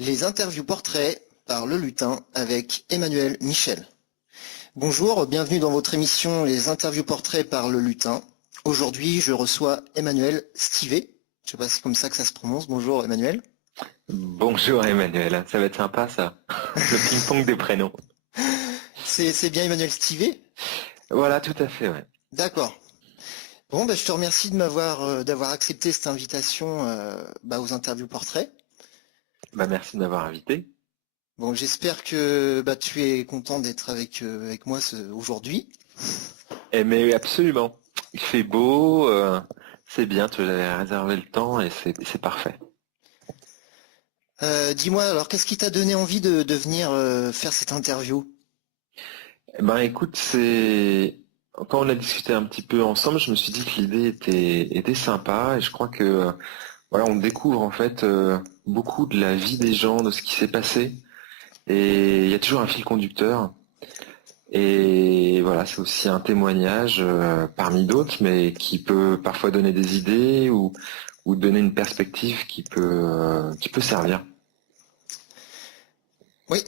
Les interviews portraits par Le Lutin avec Emmanuel Michel. Bonjour, bienvenue dans votre émission Les interviews portraits par Le Lutin. Aujourd'hui, je reçois Emmanuel Stivet. Je ne sais pas si c'est comme ça que ça se prononce. Bonjour Emmanuel. Bonjour Emmanuel, ça va être sympa ça, le ping-pong des prénoms. C'est bien Emmanuel Stivet? Voilà, tout à fait, ouais. D'accord. Bon, je te remercie de d'avoir accepté cette invitation aux interviews portraits. Merci de m'avoir invité. Bon, j'espère que tu es content d'être avec moi aujourd'hui. Mais absolument, il fait beau, c'est bien, tu avais réservé le temps et c'est parfait. Dis-moi, alors qu'est-ce qui t'a donné envie de venir faire cette interview? Écoute, quand on a discuté un petit peu ensemble, je me suis dit que l'idée était sympa et je crois que voilà, on découvre en fait beaucoup de la vie des gens, de ce qui s'est passé et il y a toujours un fil conducteur. Et voilà, c'est aussi un témoignage parmi d'autres, mais qui peut parfois donner des idées ou donner une perspective qui peut servir. Oui,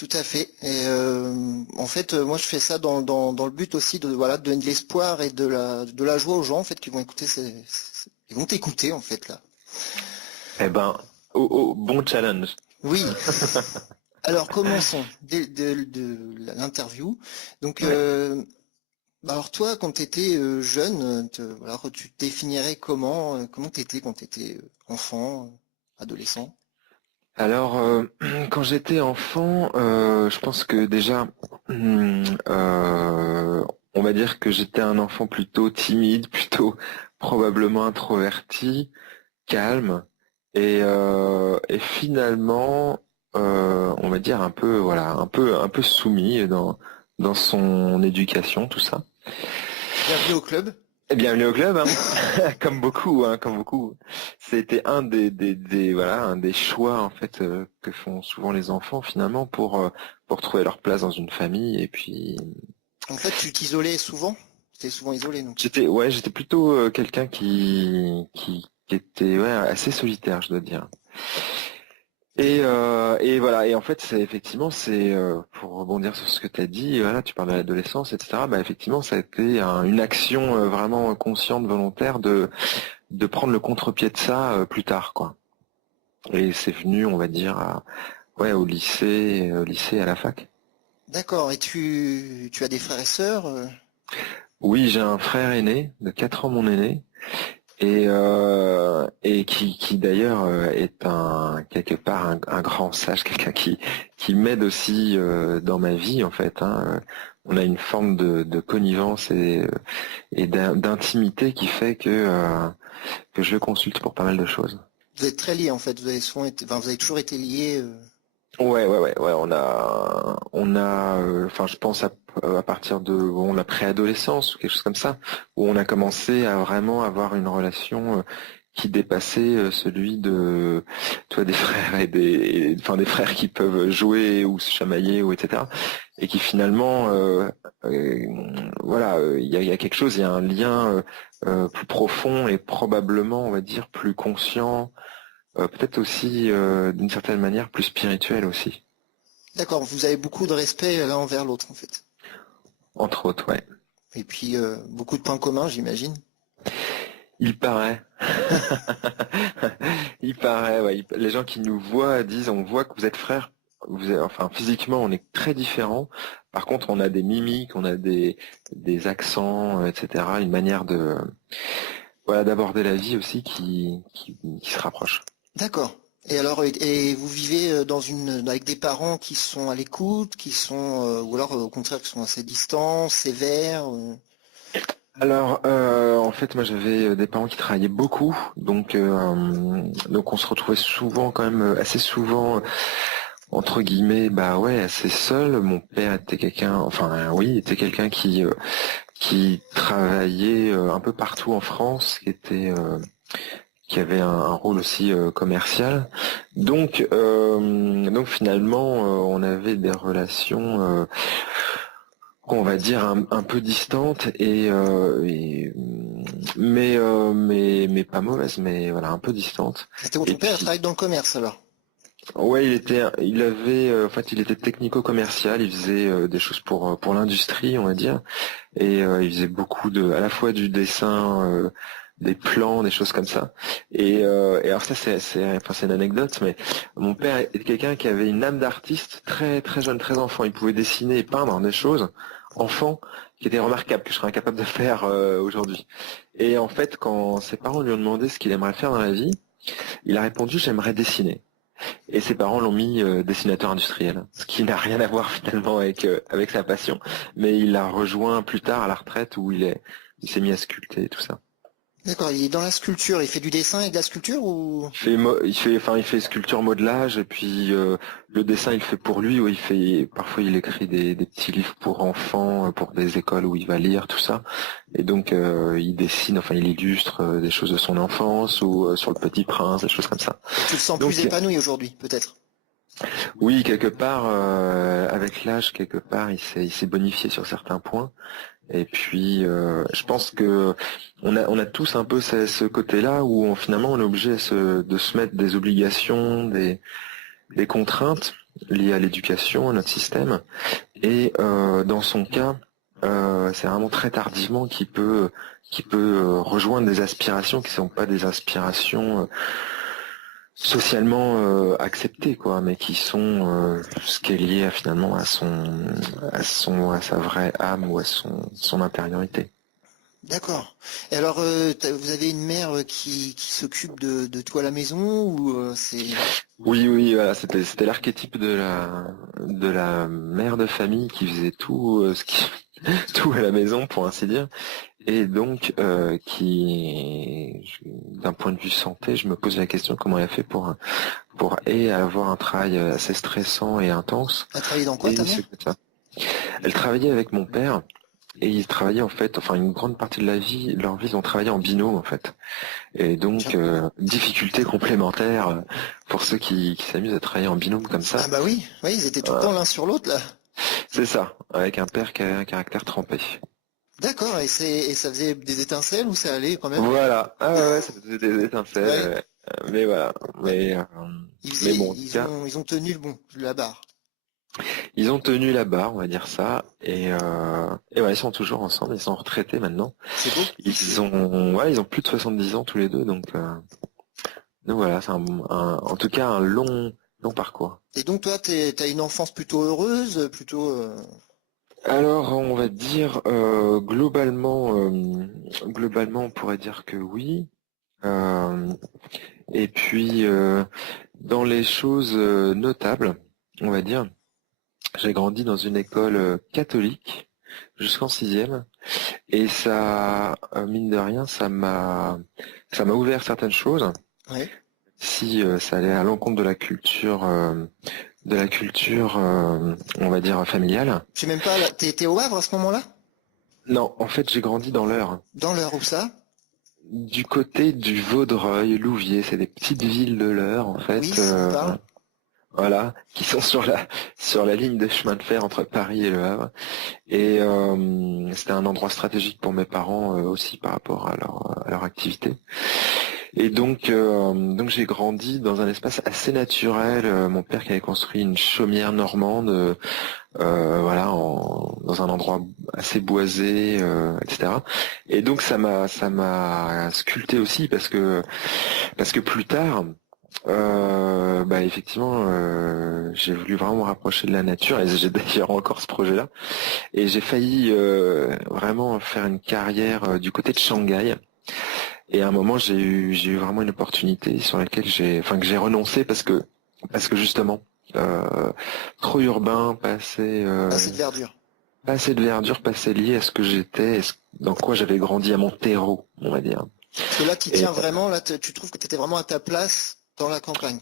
tout à fait. Et en fait, moi, je fais ça dans le but aussi de donner de l'espoir et de la joie aux gens en fait qui vont écouter ils vont t'écouter en fait là. Eh ben, bon challenge. Oui. Alors commençons de l'interview. Donc, Ouais. alors toi, quand tu étais jeune, alors tu te définirais comment tu étais quand tu étais enfant, adolescent? Alors, quand j'étais enfant, je pense que déjà, on va dire que j'étais un enfant plutôt timide, plutôt probablement introverti, calme et finalement on va dire un peu voilà un peu soumis dans son éducation tout ça. Bienvenue au club. Et bienvenue au club hein. Comme beaucoup c'était un voilà un des choix en fait que font souvent les enfants finalement pour trouver leur place dans une famille et puis En fait, tu t'isolais souvent? Tu étais souvent isolé, donc. j'étais plutôt quelqu'un qui était ouais assez solitaire je dois dire. Et voilà, et en fait, c'est effectivement, pour rebondir sur ce que tu as dit, voilà, tu parles de l'adolescence, etc. Effectivement, ça a été une action vraiment consciente, volontaire de prendre le contre-pied de ça plus tard, quoi. Et c'est venu, on va dire, ouais, au lycée, à la fac. D'accord. Et tu as des frères et sœurs? Oui, j'ai un frère aîné, de 4 ans mon aîné, et qui d'ailleurs est quelque part un grand sage, quelqu'un qui m'aide aussi dans ma vie en fait. Hein. On a une forme de connivence et d'intimité qui fait que je le consulte pour pas mal de choses. Vous êtes très liés, en fait. Vous avez vous avez toujours été liés. Ouais. Enfin, je pense à partir de bon, la préadolescence ou quelque chose comme ça, où on a commencé à vraiment avoir une relation qui dépassait celui de, toi, des frères enfin, des frères qui peuvent jouer ou se chamailler ou etc. Et qui finalement, euh, voilà, il y a quelque chose, il y a un lien plus profond et probablement, on va dire, plus conscient peut-être aussi d'une certaine manière plus spirituelle aussi, D'accord. Vous avez beaucoup de respect l'un envers l'autre, en fait. entre autres, ouais. Et puis beaucoup de points communs, j'imagine. Il paraît, il paraît, ouais. Les gens qui nous voient disent, on voit que vous êtes frères. Enfin, physiquement, on est très différents. Par contre, on a des mimiques, on a des accents, etc. Une manière de, voilà, d'aborder la vie aussi qui se rapproche. D'accord. Et alors, et vous vivez avec des parents qui sont à l'écoute, ou alors au contraire qui sont assez distants, sévères. Alors, en fait, moi j'avais des parents qui travaillaient beaucoup, donc on se retrouvait souvent, quand même assez souvent, entre guillemets, bah ouais, assez seul. Mon père était quelqu'un, enfin oui, était quelqu'un qui travaillait un peu partout en France, qui avait un rôle aussi commercial. Donc finalement, on avait des relations. On va dire un peu distante mais pas mauvaise mais voilà un peu distante et Ton père puis travaille dans le commerce alors. Ouais, il était technico-commercial, il faisait des choses pour l'industrie, on va dire, et il faisait beaucoup à la fois du dessin, des plans, des choses comme ça. Et alors ça, enfin, c'est une anecdote, mais mon père est quelqu'un qui avait une âme d'artiste très, très jeune, très enfant. Il pouvait dessiner et peindre des choses, enfant, qui étaient remarquables, que je serais incapable de faire aujourd'hui. Et en fait, quand ses parents lui ont demandé ce qu'il aimerait faire dans la vie, il a répondu, j'aimerais dessiner. Et ses parents l'ont mis dessinateur industriel, ce qui n'a rien à voir finalement avec sa passion, mais il l'a rejoint plus tard à la retraite où il s'est mis à sculpter et tout ça. D'accord, il est dans la sculpture, il fait du dessin et de la sculpture ou... Il fait sculpture modelage et puis le dessin il fait pour lui, où parfois il écrit des petits livres pour enfants, pour des écoles où il va lire tout ça, et donc il dessine, enfin il illustre des choses de son enfance ou sur le Petit Prince, des choses comme ça. Et tu le sens plus Donc épanoui aujourd'hui, peut-être? oui, quelque part, avec l'âge, quelque part, il s'est bonifié sur certains points. Et puis, je pense que on a tous un peu ce côté-là où finalement on est obligé de se mettre des obligations, des contraintes liées à l'éducation, à notre système. Et dans son cas, c'est vraiment très tardivement qu'il peut rejoindre des aspirations qui ne sont pas des aspirations socialement acceptées, quoi, mais qui sont ce qui est lié finalement à sa vraie âme ou à son intériorité. D'accord. Et alors, vous avez une mère qui s'occupe de tout à la maison ou c'est... Oui, oui, voilà, c'était l'archétype de la mère de famille qui faisait tout tout à la maison, pour ainsi dire. Et donc, d'un point de vue santé, je me pose la question comment elle a fait pour avoir un travail assez stressant et intense, Elle travaille dans quoi, ta et mère? c'est ça. Elle travaillait avec mon père, et ils travaillaient en fait, enfin une grande partie de leur vie, ils ont travaillé en binôme en fait. Et donc, Tiens. difficulté complémentaire pour ceux qui s'amusent à travailler en binôme comme Ah ça. bah oui, oui, ils étaient tout le Euh, temps l'un sur l'autre, là. c'est ça, avec un père qui a un caractère trempé. D'accord, et ça faisait des étincelles ou ça allait quand même? Voilà, ah ouais, ouais, ça faisait des étincelles, Ouais, mais voilà, ouais. mais bon, en tout cas, Ils ont tenu la barre. ils ont tenu la barre, on va dire ça, et ouais, ils sont toujours ensemble, ils sont retraités maintenant. C'est beau. Ils ont plus de 70 ans tous les deux, donc voilà, c'est en tout cas un long parcours. Et donc toi, t'as une enfance plutôt heureuse, plutôt... Alors, on va dire globalement, on pourrait dire que oui. Euh, et puis, dans les choses notables, on va dire, j'ai grandi dans une école catholique jusqu'en sixième, et ça, mine de rien, ça m'a ouvert certaines choses. Ouais. Si ça allait à l'encontre de la culture, on va dire familiale. Je sais même pas, là, t'étais au Havre à ce moment-là? Non, en fait, j'ai grandi dans l'Eure. Dans l'heure où ça? Du côté du Vaudreuil, Louviers, c'est des petites villes de l'Eure en Oui, fait, ça me parle. voilà, qui sont sur la ligne de chemin de fer entre Paris et Le Havre. Et c'était un endroit stratégique pour mes parents aussi par rapport à leur activité. Et donc j'ai grandi dans un espace assez naturel. Mon père qui avait construit une chaumière normande, voilà, dans un endroit assez boisé, etc. Et donc ça m'a sculpté aussi parce que plus tard, bah effectivement, j'ai voulu vraiment me rapprocher de la nature, et j'ai d'ailleurs encore ce projet-là. Et j'ai failli vraiment faire une carrière du côté de Shanghai. Et à un moment, j'ai eu vraiment une opportunité sur laquelle que j'ai renoncé parce que justement, trop urbain, Ah, c'est de verdure. pas assez de verdure, pas assez lié à ce que j'étais, dans quoi j'avais grandi, à mon terreau, on va dire. Parce que là, tu Et tiens vraiment, là, tu trouves que tu étais vraiment à ta place dans la campagne.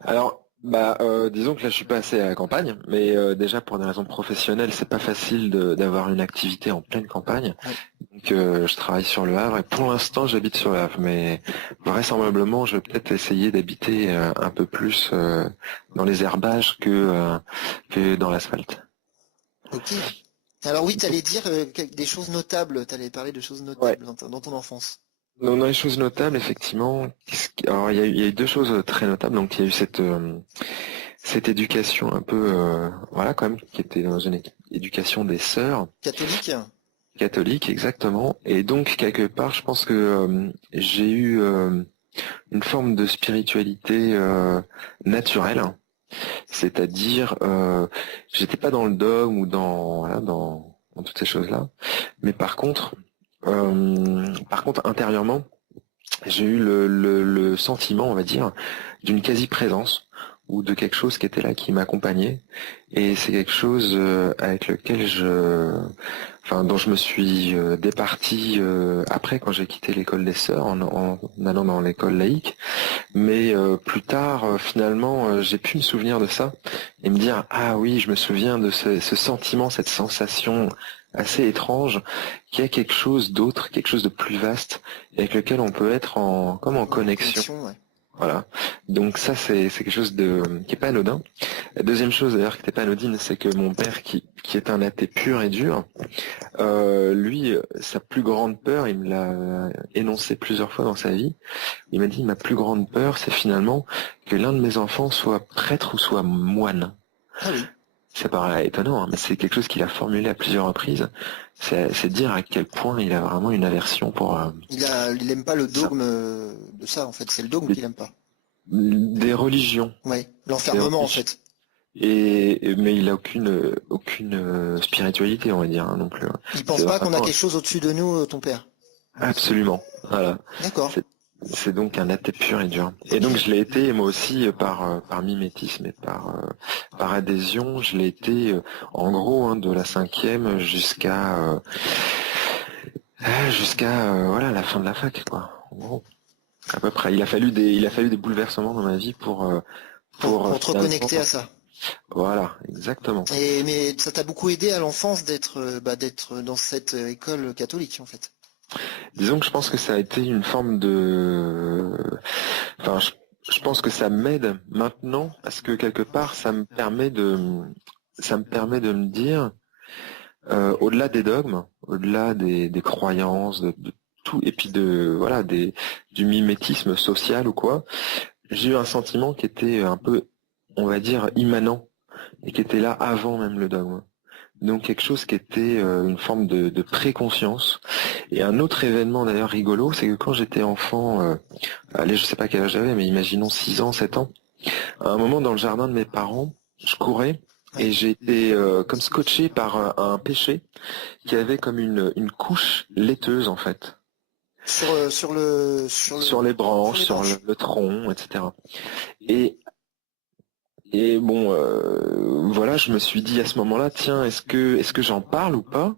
alors, bah, disons que là, je suis pas assez à la campagne, mais déjà pour des raisons professionnelles, c'est pas facile d'avoir une activité en pleine campagne. Ouais. Donc, je travaille sur le Havre, et pour l'instant, j'habite sur le Havre, mais vraisemblablement, je vais peut-être essayer d'habiter un peu plus dans les herbages que dans l'asphalte. Ok. Alors oui, t'allais dire des choses notables, t'allais parler de choses Ouais. notables dans ton enfance. Donc, dans les choses notables, effectivement, alors il y a eu deux choses très notables. Donc il y a eu cette éducation un peu, voilà, quand même, qui était dans une éducation des sœurs Catholique? catholiques, exactement. Et donc quelque part, je pense que j'ai eu une forme de spiritualité naturelle, c'est-à-dire j'étais pas dans le dogme ou dans voilà, dans toutes ces choses-là, mais par contre intérieurement, j'ai eu le sentiment, on va dire, d'une quasi-présence ou de quelque chose qui était là, qui m'accompagnait. Et c'est quelque chose avec lequel dont je me suis départi après quand j'ai quitté l'école des sœurs en allant dans l'école laïque. Mais plus tard, finalement, j'ai pu me souvenir de ça et me dire, ah oui, je me souviens de ce sentiment, cette sensation assez étrange, qu'il y a quelque chose d'autre, quelque chose de plus vaste, avec lequel on peut être comme en En connexion. connexion, ouais. Voilà. Donc ça, c'est quelque chose qui est pas anodin. La deuxième chose d'ailleurs qui n'était pas anodine, c'est que mon père, qui est un athée pur et dur, lui, sa plus grande peur, il me l'a énoncé plusieurs fois dans sa vie. Il m'a dit, ma plus grande peur, c'est finalement que l'un de mes enfants soit prêtre ou soit moine. Ah oui. Ça paraît étonnant, hein, mais c'est quelque chose qu'il a formulé à plusieurs reprises. C'est dire à quel point il a vraiment une aversion pour Il aime pas le ça. dogme de ça, en fait. C'est le dogme Des, qu'il aime pas. des religions. Ouais. Des L'enfermement, en religions. fait. Mais il a aucune spiritualité, on va dire, hein, non plus. Il pense C'est pas qu'on a vraiment quelque chose au-dessus de nous, ton père. absolument. Voilà. D'accord. C'est donc un athée pur et dur. Et donc je l'ai été moi aussi par mimétisme et par adhésion. Je l'ai été en gros hein, de la cinquième jusqu'à voilà la fin de la fac quoi. En gros, à peu près. Il a fallu des bouleversements dans ma vie pour Pour te finalement reconnecter à ça. voilà exactement. Mais ça t'a beaucoup aidé à l'enfance d'être dans cette école catholique, en fait. Disons que je pense que ça a été une forme de enfin je pense que ça m'aide maintenant parce que quelque part ça me permet de me dire au-delà des dogmes, au-delà des croyances, de tout, et puis voilà, du mimétisme social ou quoi, j'ai eu un sentiment qui était un peu, on va dire, immanent, et qui était là avant même le dogme. Donc quelque chose qui était une forme de préconscience. Et un autre événement d'ailleurs rigolo, c'est que quand j'étais enfant, allez, je sais pas quel âge j'avais, mais imaginons 6 ans, 7 ans, à un moment dans le jardin de mes parents, je courais, et Ouais. j'ai été comme scotché par un pêcher qui avait comme une couche laiteuse en fait, sur les Sur branches, les sur branches. le tronc, etc. Et, et bon, voilà, je me suis dit à ce moment-là, tiens, est-ce que j'en parle ou pas?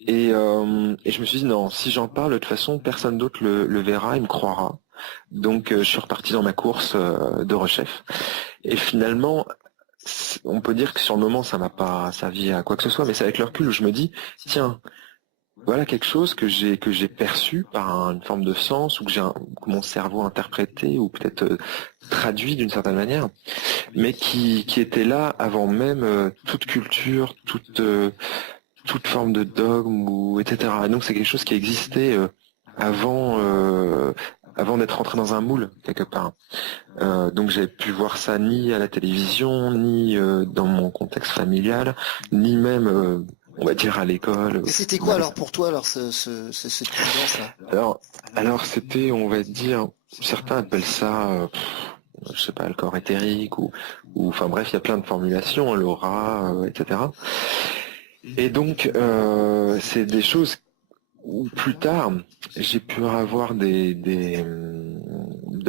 Et je me suis dit non, si j'en parle, de toute façon, personne d'autre le verra, il me croira. Donc je suis reparti dans ma course de rechef. Et finalement, on peut dire que sur le moment, ça m'a pas servi à quoi que ce soit, mais c'est avec le recul où je me dis, tiens, voilà quelque chose que j'ai perçu par une forme de sens ou que mon cerveau a interprété ou peut-être traduit d'une certaine manière, mais qui était là avant même toute culture, toute forme de dogme ou etc. Et donc c'est quelque chose qui existait avant avant d'être rentré dans un moule quelque part. Donc j'avais pu voir ça ni à la télévision, ni dans mon contexte familial, ni même on va dire à l'école. Et c'était quoi alors pour toi alors cette croyance-là? Alors, alors c'était, on va dire, certains appellent ça, je sais pas, le corps éthérique enfin bref, il y a plein de formulations, hein, l'aura, etc. Et donc, c'est des choses où plus tard, j'ai pu avoir de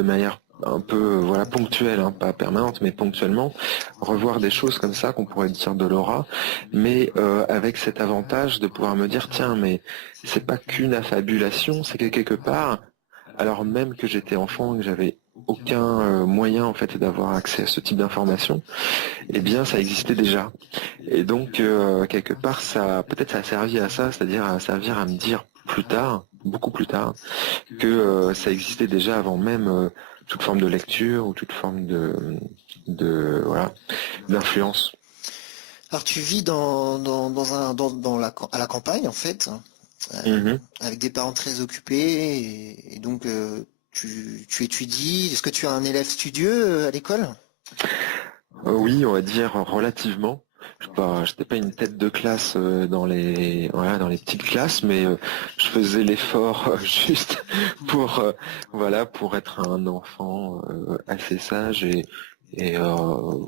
manière un peu, voilà, ponctuelle, hein, pas permanente, mais ponctuellement, revoir des choses comme ça qu'on pourrait dire de l'aura, mais avec cet avantage de pouvoir me dire, tiens, mais c'est pas qu'une affabulation, c'est que quelque part, alors même que j'étais enfant et que j'avais aucun moyen en fait d'avoir accès à ce type d'information, eh bien ça existait déjà. Et donc quelque part peut-être ça a servi à ça, c'est-à-dire à servir à me dire plus tard, beaucoup plus tard, que ça existait déjà avant même toute forme de lecture ou toute forme de voilà d'influence. Alors tu vis à la campagne en fait, Mhm. avec des parents très occupés, et donc tu étudies. Est-ce que tu as un élève studieux à l'école? Oui, on va dire relativement. J'étais pas une tête de classe dans les petites classes, mais je faisais l'effort juste pour voilà pour être un enfant assez sage et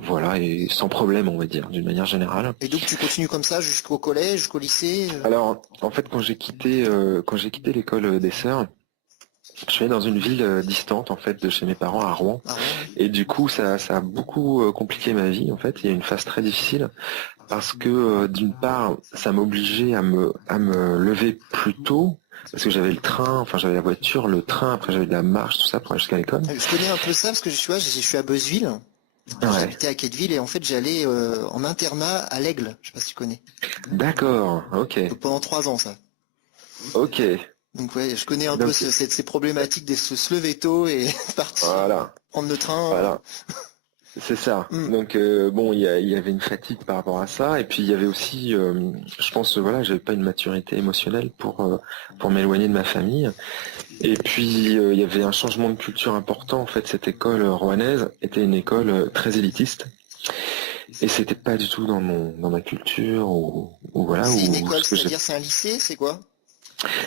voilà et sans problème on va dire d'une manière générale. Et donc tu continues comme ça jusqu'au collège, jusqu'au lycée? Alors en fait quand j'ai quitté l'école des Sœurs, je suis allé dans une ville distante en fait de chez mes parents à Rouen. À Rouen, oui. Et du coup, ça a beaucoup compliqué ma vie, en fait. Il y a eu une phase très difficile parce que, d'une part, ça m'obligeait à me lever plus tôt parce que j'avais le train, enfin j'avais la voiture, le train, après j'avais de la marche, tout ça pour aller jusqu'à l'école. Je connais un peu ça parce que je suis à Beuzeville. Ouais, J'habitais à Quetteville et en fait j'allais en internat à l'Aigle. Je sais pas si tu connais. d'accord, ok, Donc pendant 3 ans ça. ok. Donc ouais, je connais un peu Donc ces problématiques de se lever tôt et partir voilà, prendre le train. voilà. C'est ça. Hmm. Donc bon, il y avait une fatigue par rapport à ça, et puis il y avait aussi, je pense, voilà, j'avais pas une maturité émotionnelle pour m'éloigner de ma famille. Et puis il y avait un changement de culture important. En fait, cette école rouennaise était une école très élitiste, et c'était pas du tout dans ma culture ou voilà C'est une ou école, ce que j'ai. c'est-à-dire c'est un lycée, c'est quoi?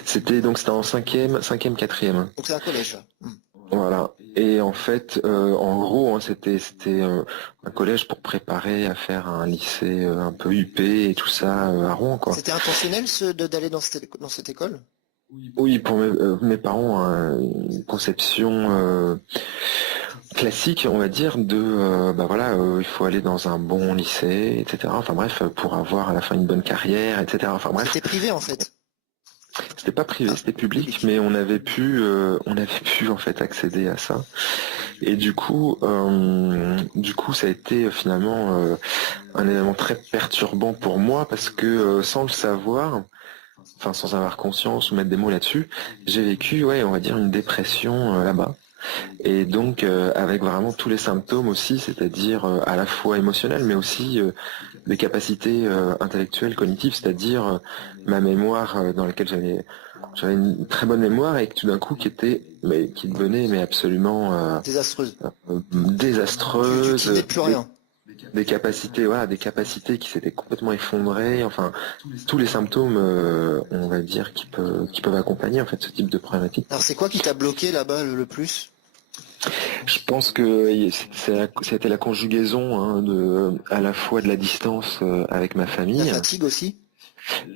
C'était en cinquième, quatrième. Donc c'est un collège là. Hmm. Voilà. Et en fait, en gros, hein, c'était un collège pour préparer à faire un lycée un peu huppé et tout ça à Rouen, quoi. C'était intentionnel d'aller dans cette école? Oui, pour mes parents, hein, une conception classique, on va dire, de bah voilà, il faut aller dans un bon lycée, etc. Enfin bref, pour avoir à la fin une bonne carrière, etc. Enfin bref, C'était privé en fait. c'était pas privé, Ah, c'était public, public. mais on avait pu en fait accéder à ça. Et du coup, ça a été finalement un élément très perturbant pour moi parce que sans le savoir, enfin sans avoir conscience ou mettre des mots là-dessus, j'ai vécu, ouais, on va dire une dépression là-bas. Et donc avec vraiment tous les symptômes aussi, c'est-à-dire à la fois émotionnels, mais aussi des capacités intellectuelles, cognitives, c'est-à-dire ma mémoire dans laquelle j'avais une très bonne mémoire et que tout d'un coup qui devenait mais absolument Désastreuse. Tu désastreuse, tenais plus rien. des capacités, voilà, des capacités qui s'étaient complètement effondrées, enfin tous les symptômes, on va dire, qui peuvent accompagner en fait ce type de problématique. Alors c'est quoi qui t'a bloqué là-bas le plus? Je pense que c'était la conjugaison hein, à la fois de la distance avec ma La famille, fatigue aussi?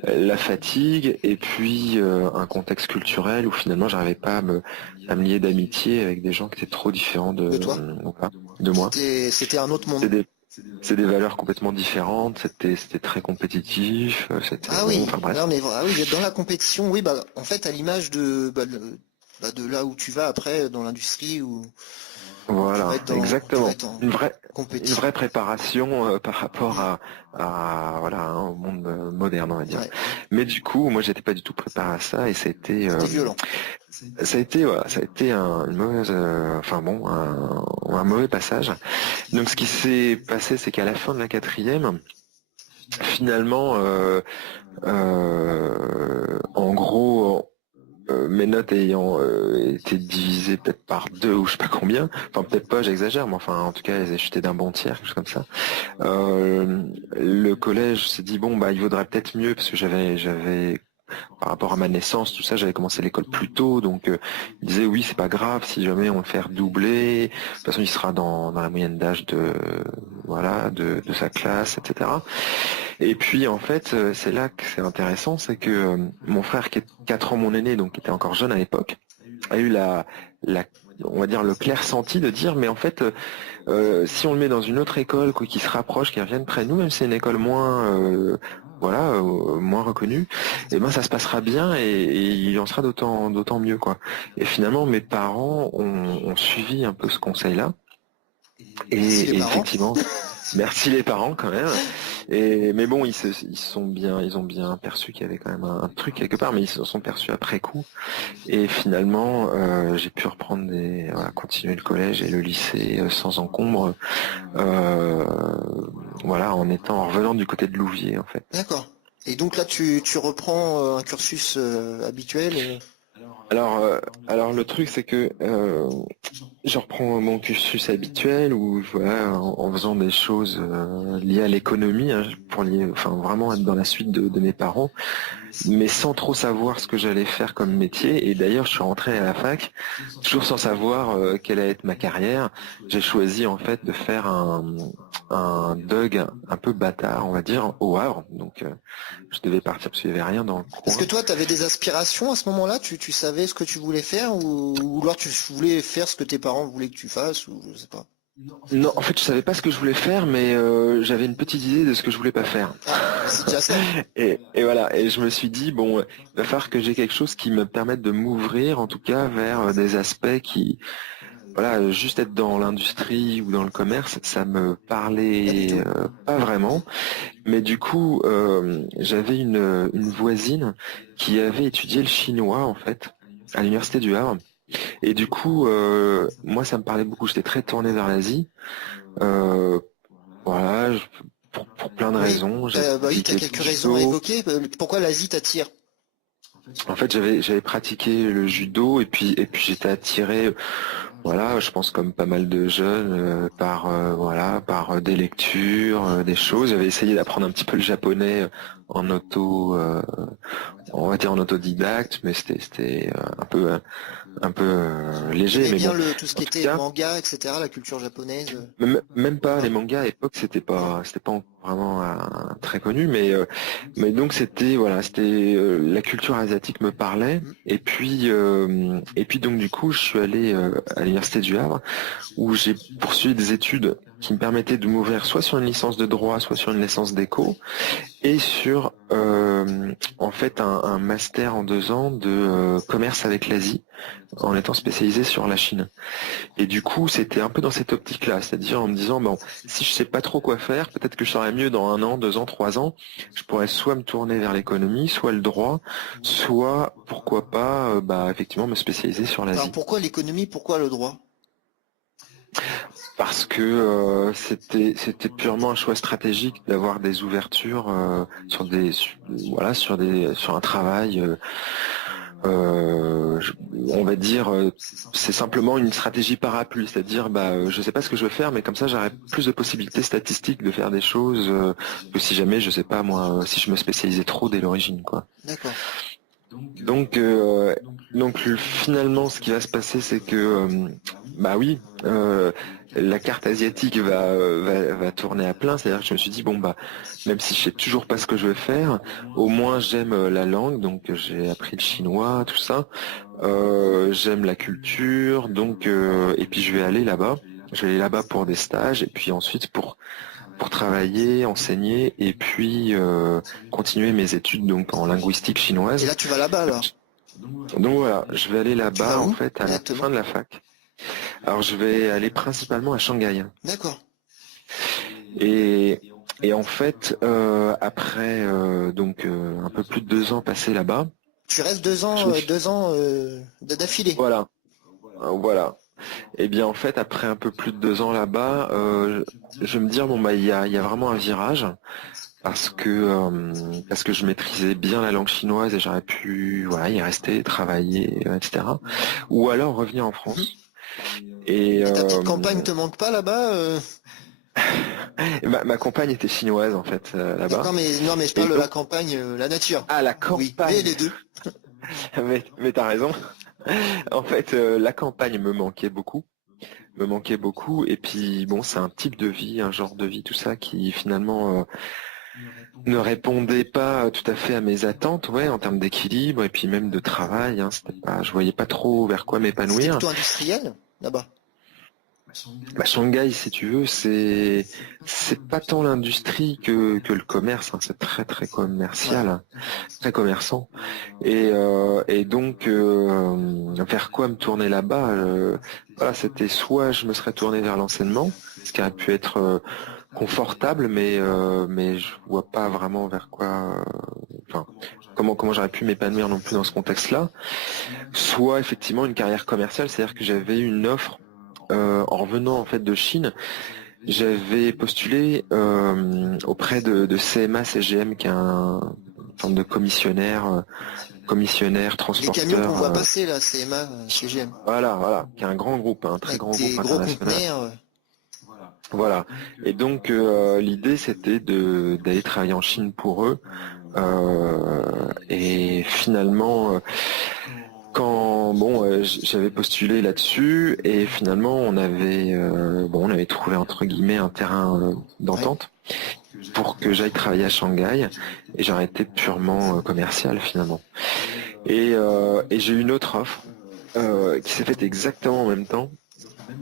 la fatigue et puis un contexte culturel où finalement j'arrivais pas à me lier d'amitié avec des gens qui étaient trop différents De toi? de moi. C'était un autre C'est monde. des, c'est des valeurs complètement différentes, c'était très compétitif, c'était Ah bon, oui, enfin bref. là on est ah oui, dans la compétition, oui, bah en fait à l'image de là où tu vas après dans l'industrie où Voilà, tu vas exactement. être en Une compétition. vraie préparation par rapport voilà, hein, au monde moderne, on va dire. Ouais, Mais du coup, moi, j'étais pas du tout préparé à ça et c'était violent. ça a été une mauvaise, enfin bon, un mauvais passage. Donc, ce qui s'est passé, c'est qu'à la fin de la quatrième, finalement, en gros, mes notes ayant été divisées peut-être par deux ou je sais pas combien, enfin peut-être pas, j'exagère, mais enfin en tout cas elles avaient chuté d'un bon tiers, quelque chose comme ça. Le collège s'est dit bon bah il vaudrait peut-être mieux parce que j'avais par rapport à ma naissance, tout ça, j'avais commencé l'école plus tôt, donc il disait oui c'est pas grave si jamais on le fait redoubler, de toute façon il sera dans la moyenne d'âge voilà de sa classe, etc. Et puis en fait, c'est là que c'est intéressant, c'est que mon frère qui est 4 ans mon aîné, donc qui était encore jeune à l'époque, a eu la on va dire le clair senti de dire mais en fait si on le met dans une autre école quoi, qui se rapproche, qui revienne près de nous, même si c'est une école moins voilà moins reconnue, et ben ça se passera bien et il en sera d'autant mieux quoi. Et finalement mes parents ont suivi un peu ce conseil là Merci les et parents. effectivement merci les parents quand même. Mais bon, ils ont bien perçu qu'il y avait quand même un truc quelque part, mais ils se sont perçus après coup. Et finalement, j'ai pu reprendre voilà, continuer le collège et le lycée sans encombre, euh, voilà, en revenant du côté de Louviers en fait. D'accord. Et donc là, tu reprends un cursus habituel. Alors le truc c'est que je reprends mon cursus habituel où voilà, en faisant des choses liées à l'économie, hein, enfin vraiment être dans la suite de mes parents, mais sans trop savoir ce que j'allais faire comme métier. Et d'ailleurs, je suis rentré à la fac, toujours sans savoir quelle allait être ma carrière. J'ai choisi en fait de faire un DUG un peu bâtard, on va dire, au Havre. Donc je devais partir parce qu'il n'y avait rien dans le Est-ce que coin. toi, tu avais des aspirations à ce moment-là? Tu savais ce que tu voulais faire ou alors tu voulais faire ce que tes parents voulaient que tu fasses ou je sais pas. Non, en fait, je savais pas ce que je voulais faire, mais j'avais une petite idée de ce que je voulais pas faire. Ah, c'est déjà ça. Et voilà, et je me suis dit, bon, il va falloir que j'ai quelque chose qui me permette de m'ouvrir, en tout cas, vers des aspects qui, voilà, juste être dans l'industrie ou dans le commerce, ça me Pas du parlait tout. pas vraiment. Mais du coup, j'avais une voisine qui avait étudié le chinois, en fait, à l'université du Havre. Et du coup, moi, ça me parlait beaucoup. J'étais très tourné vers l'Asie. Euh, voilà, pour plein de Oui, raisons, j'avais bah oui, t'as pratiqué le quelques raisons à judo. évoquer. Pourquoi l'Asie t'attire? En fait, j'avais pratiqué le judo et puis j'étais attiré, voilà, je pense comme pas mal de jeunes par voilà, par des lectures, des choses. J'avais essayé d'apprendre un petit peu le japonais en on va dire en autodidacte, mais c'était un peu léger, T'aimais mais bien bon, tout ce en qui tout était cas. manga, etc., la culture japonaise? Même pas Non? les mangas à l'époque, c'était pas vraiment très connu, mais donc c'était voilà, c'était la culture asiatique me parlait, Hmm. et puis donc du coup je suis allé à l'université du Havre où j'ai poursuivi des études qui me permettaient de m'ouvrir soit sur une licence de droit, soit sur une licence d'éco, et sur en fait un master en 2 ans de commerce avec l'Asie, en étant spécialisé sur la Chine. Et du coup, c'était un peu dans cette optique-là, c'est-à-dire en me disant, bon, si je sais pas trop quoi faire, peut-être que je saurais mieux dans 1 an, 2 ans, 3 ans, je pourrais soit me tourner vers l'économie, soit le droit, soit, pourquoi pas, bah, effectivement, me spécialiser sur Alors l'Asie. pourquoi l'économie, pourquoi le droit? Parce que c'était purement un choix stratégique d'avoir des ouvertures voilà, sur un travail. On va dire, c'est simplement une stratégie parapluie, c'est-à-dire, bah, je sais pas ce que je veux faire, mais comme ça, j'aurai plus de possibilités statistiques de faire des choses que si jamais, je sais pas moi, si je me spécialisais trop dès l'origine, quoi. D'accord. Donc, finalement, ce qui va se passer, c'est que, bah oui, la carte asiatique va tourner à plein. C'est-à-dire que je me suis dit, bon bah, même si je sais toujours pas ce que je veux faire, au moins j'aime la langue, donc j'ai appris le chinois, tout ça. J'aime la culture, donc et puis je vais aller là-bas. Je vais aller là-bas pour des stages, et puis ensuite pour travailler, enseigner, et puis continuer mes études donc en linguistique Et chinoise. là, tu vas là-bas, alors? Donc voilà, je vais aller Tu là-bas vas en où, fait à la fin exactement? de la fac. Alors je vais aller principalement à Shanghai. D'accord. Et, et en fait, après donc un peu plus de 2 ans passés là-bas, Tu restes je me suis... 2 ans d'affilée. Voilà, voilà. Et bien en fait, après un peu plus de 2 ans là-bas, je vais me dire bon bah il y a vraiment un virage parce que je maîtrisais bien la langue chinoise et j'aurais pu voilà y rester, travailler, etc. Ou alors revenir en Mhm. France. Et Et ta petite campagne te manque pas là-bas? ma compagne était chinoise en fait D'accord, là-bas. mais non, mais je Et parle de la donc campagne, la nature. la Oui, mais campagne, les deux. mais t'as raison. En fait, la campagne me manquait beaucoup. Et puis bon, c'est un type de vie, un genre de vie, tout ça qui finalement ne répondait pas tout à fait à mes attentes, ouais, en termes d'équilibre et puis même de travail. Hein, c'était pas, je voyais pas trop vers quoi C'était m'épanouir. plutôt industriel là-bas. Bah, Shanghai, si tu veux, c'est pas tant l'industrie que le commerce. Hein, c'est très très Ouais. commercial, hein, très commerçant. Et donc vers quoi me tourner là-bas voilà, c'était soit je me serais tourné vers l'enseignement, ce qui aurait pu être confortable, mais je vois pas vraiment vers quoi. Enfin, comment j'aurais pu m'épanouir non plus dans ce contexte-là. Soit effectivement une carrière commerciale, c'est-à-dire que j'avais une offre en revenant en fait de Chine, j'avais postulé auprès de CMA CGM, qui est forme de commissionnaire, Les transporteur. camions qu'on voit passer là, CMA, CGM. Voilà, qui est un grand groupe, un très Avec grand des groupe gros international. conteneurs. Voilà. Et donc l'idée c'était d'aller travailler en Chine pour eux. Et finalement, j'avais postulé là-dessus et finalement on avait trouvé entre guillemets un terrain d'entente pour que j'aille travailler à Shanghai et j'aurais été purement commercial finalement. Et j'ai eu une autre offre qui s'est faite exactement en même temps.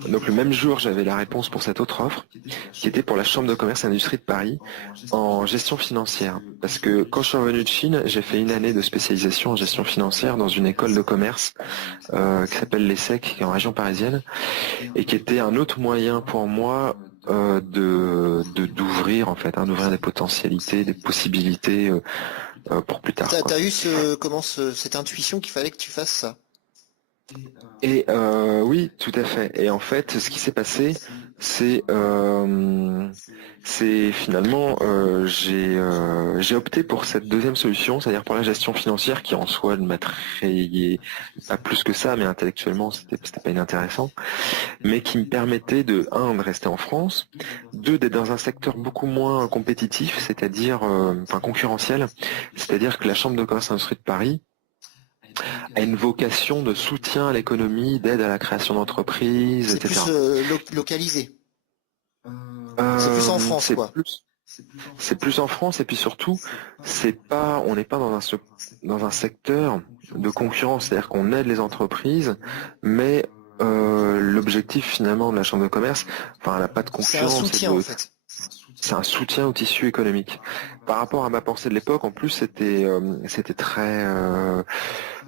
Donc le même jour, j'avais la réponse pour cette autre offre, qui était pour la Chambre de commerce et d'industrie de Paris, en gestion financière. Parce que quand je suis revenu de Chine, j'ai fait une année de spécialisation en gestion financière dans une école de commerce qui s'appelle l'ESSEC, qui est en région parisienne, et qui était un autre moyen pour moi d'ouvrir en fait, d'ouvrir des potentialités, des possibilités pour plus tard. T'as eu cette intuition qu'il fallait que tu fasses ça? Et oui, tout à fait. Et en fait, ce qui s'est passé, c'est finalement j'ai opté pour cette deuxième solution, c'est-à-dire pour la gestion financière, qui en soi ne m'attrayait pas plus que ça, mais intellectuellement c'était pas inintéressant, mais qui me permettait de rester en France, d'être dans un secteur beaucoup moins compétitif, c'est-à-dire concurrentiel, c'est-à-dire que la Chambre de commerce et d'industrie de Paris a une vocation de soutien à l'économie, d'aide à la création d'entreprises, C'est etc. plus localisé. C'est plus en France, quoi. C'est plus en France, et puis surtout, on n'est pas dans un secteur de concurrence, c'est-à-dire qu'on aide les entreprises, mais l'objectif finalement de la Chambre de commerce, elle n'a pas de concurrence. C'est un soutien en fait. C'est un soutien au tissu économique. Par rapport à ma pensée de l'époque, en plus, c'était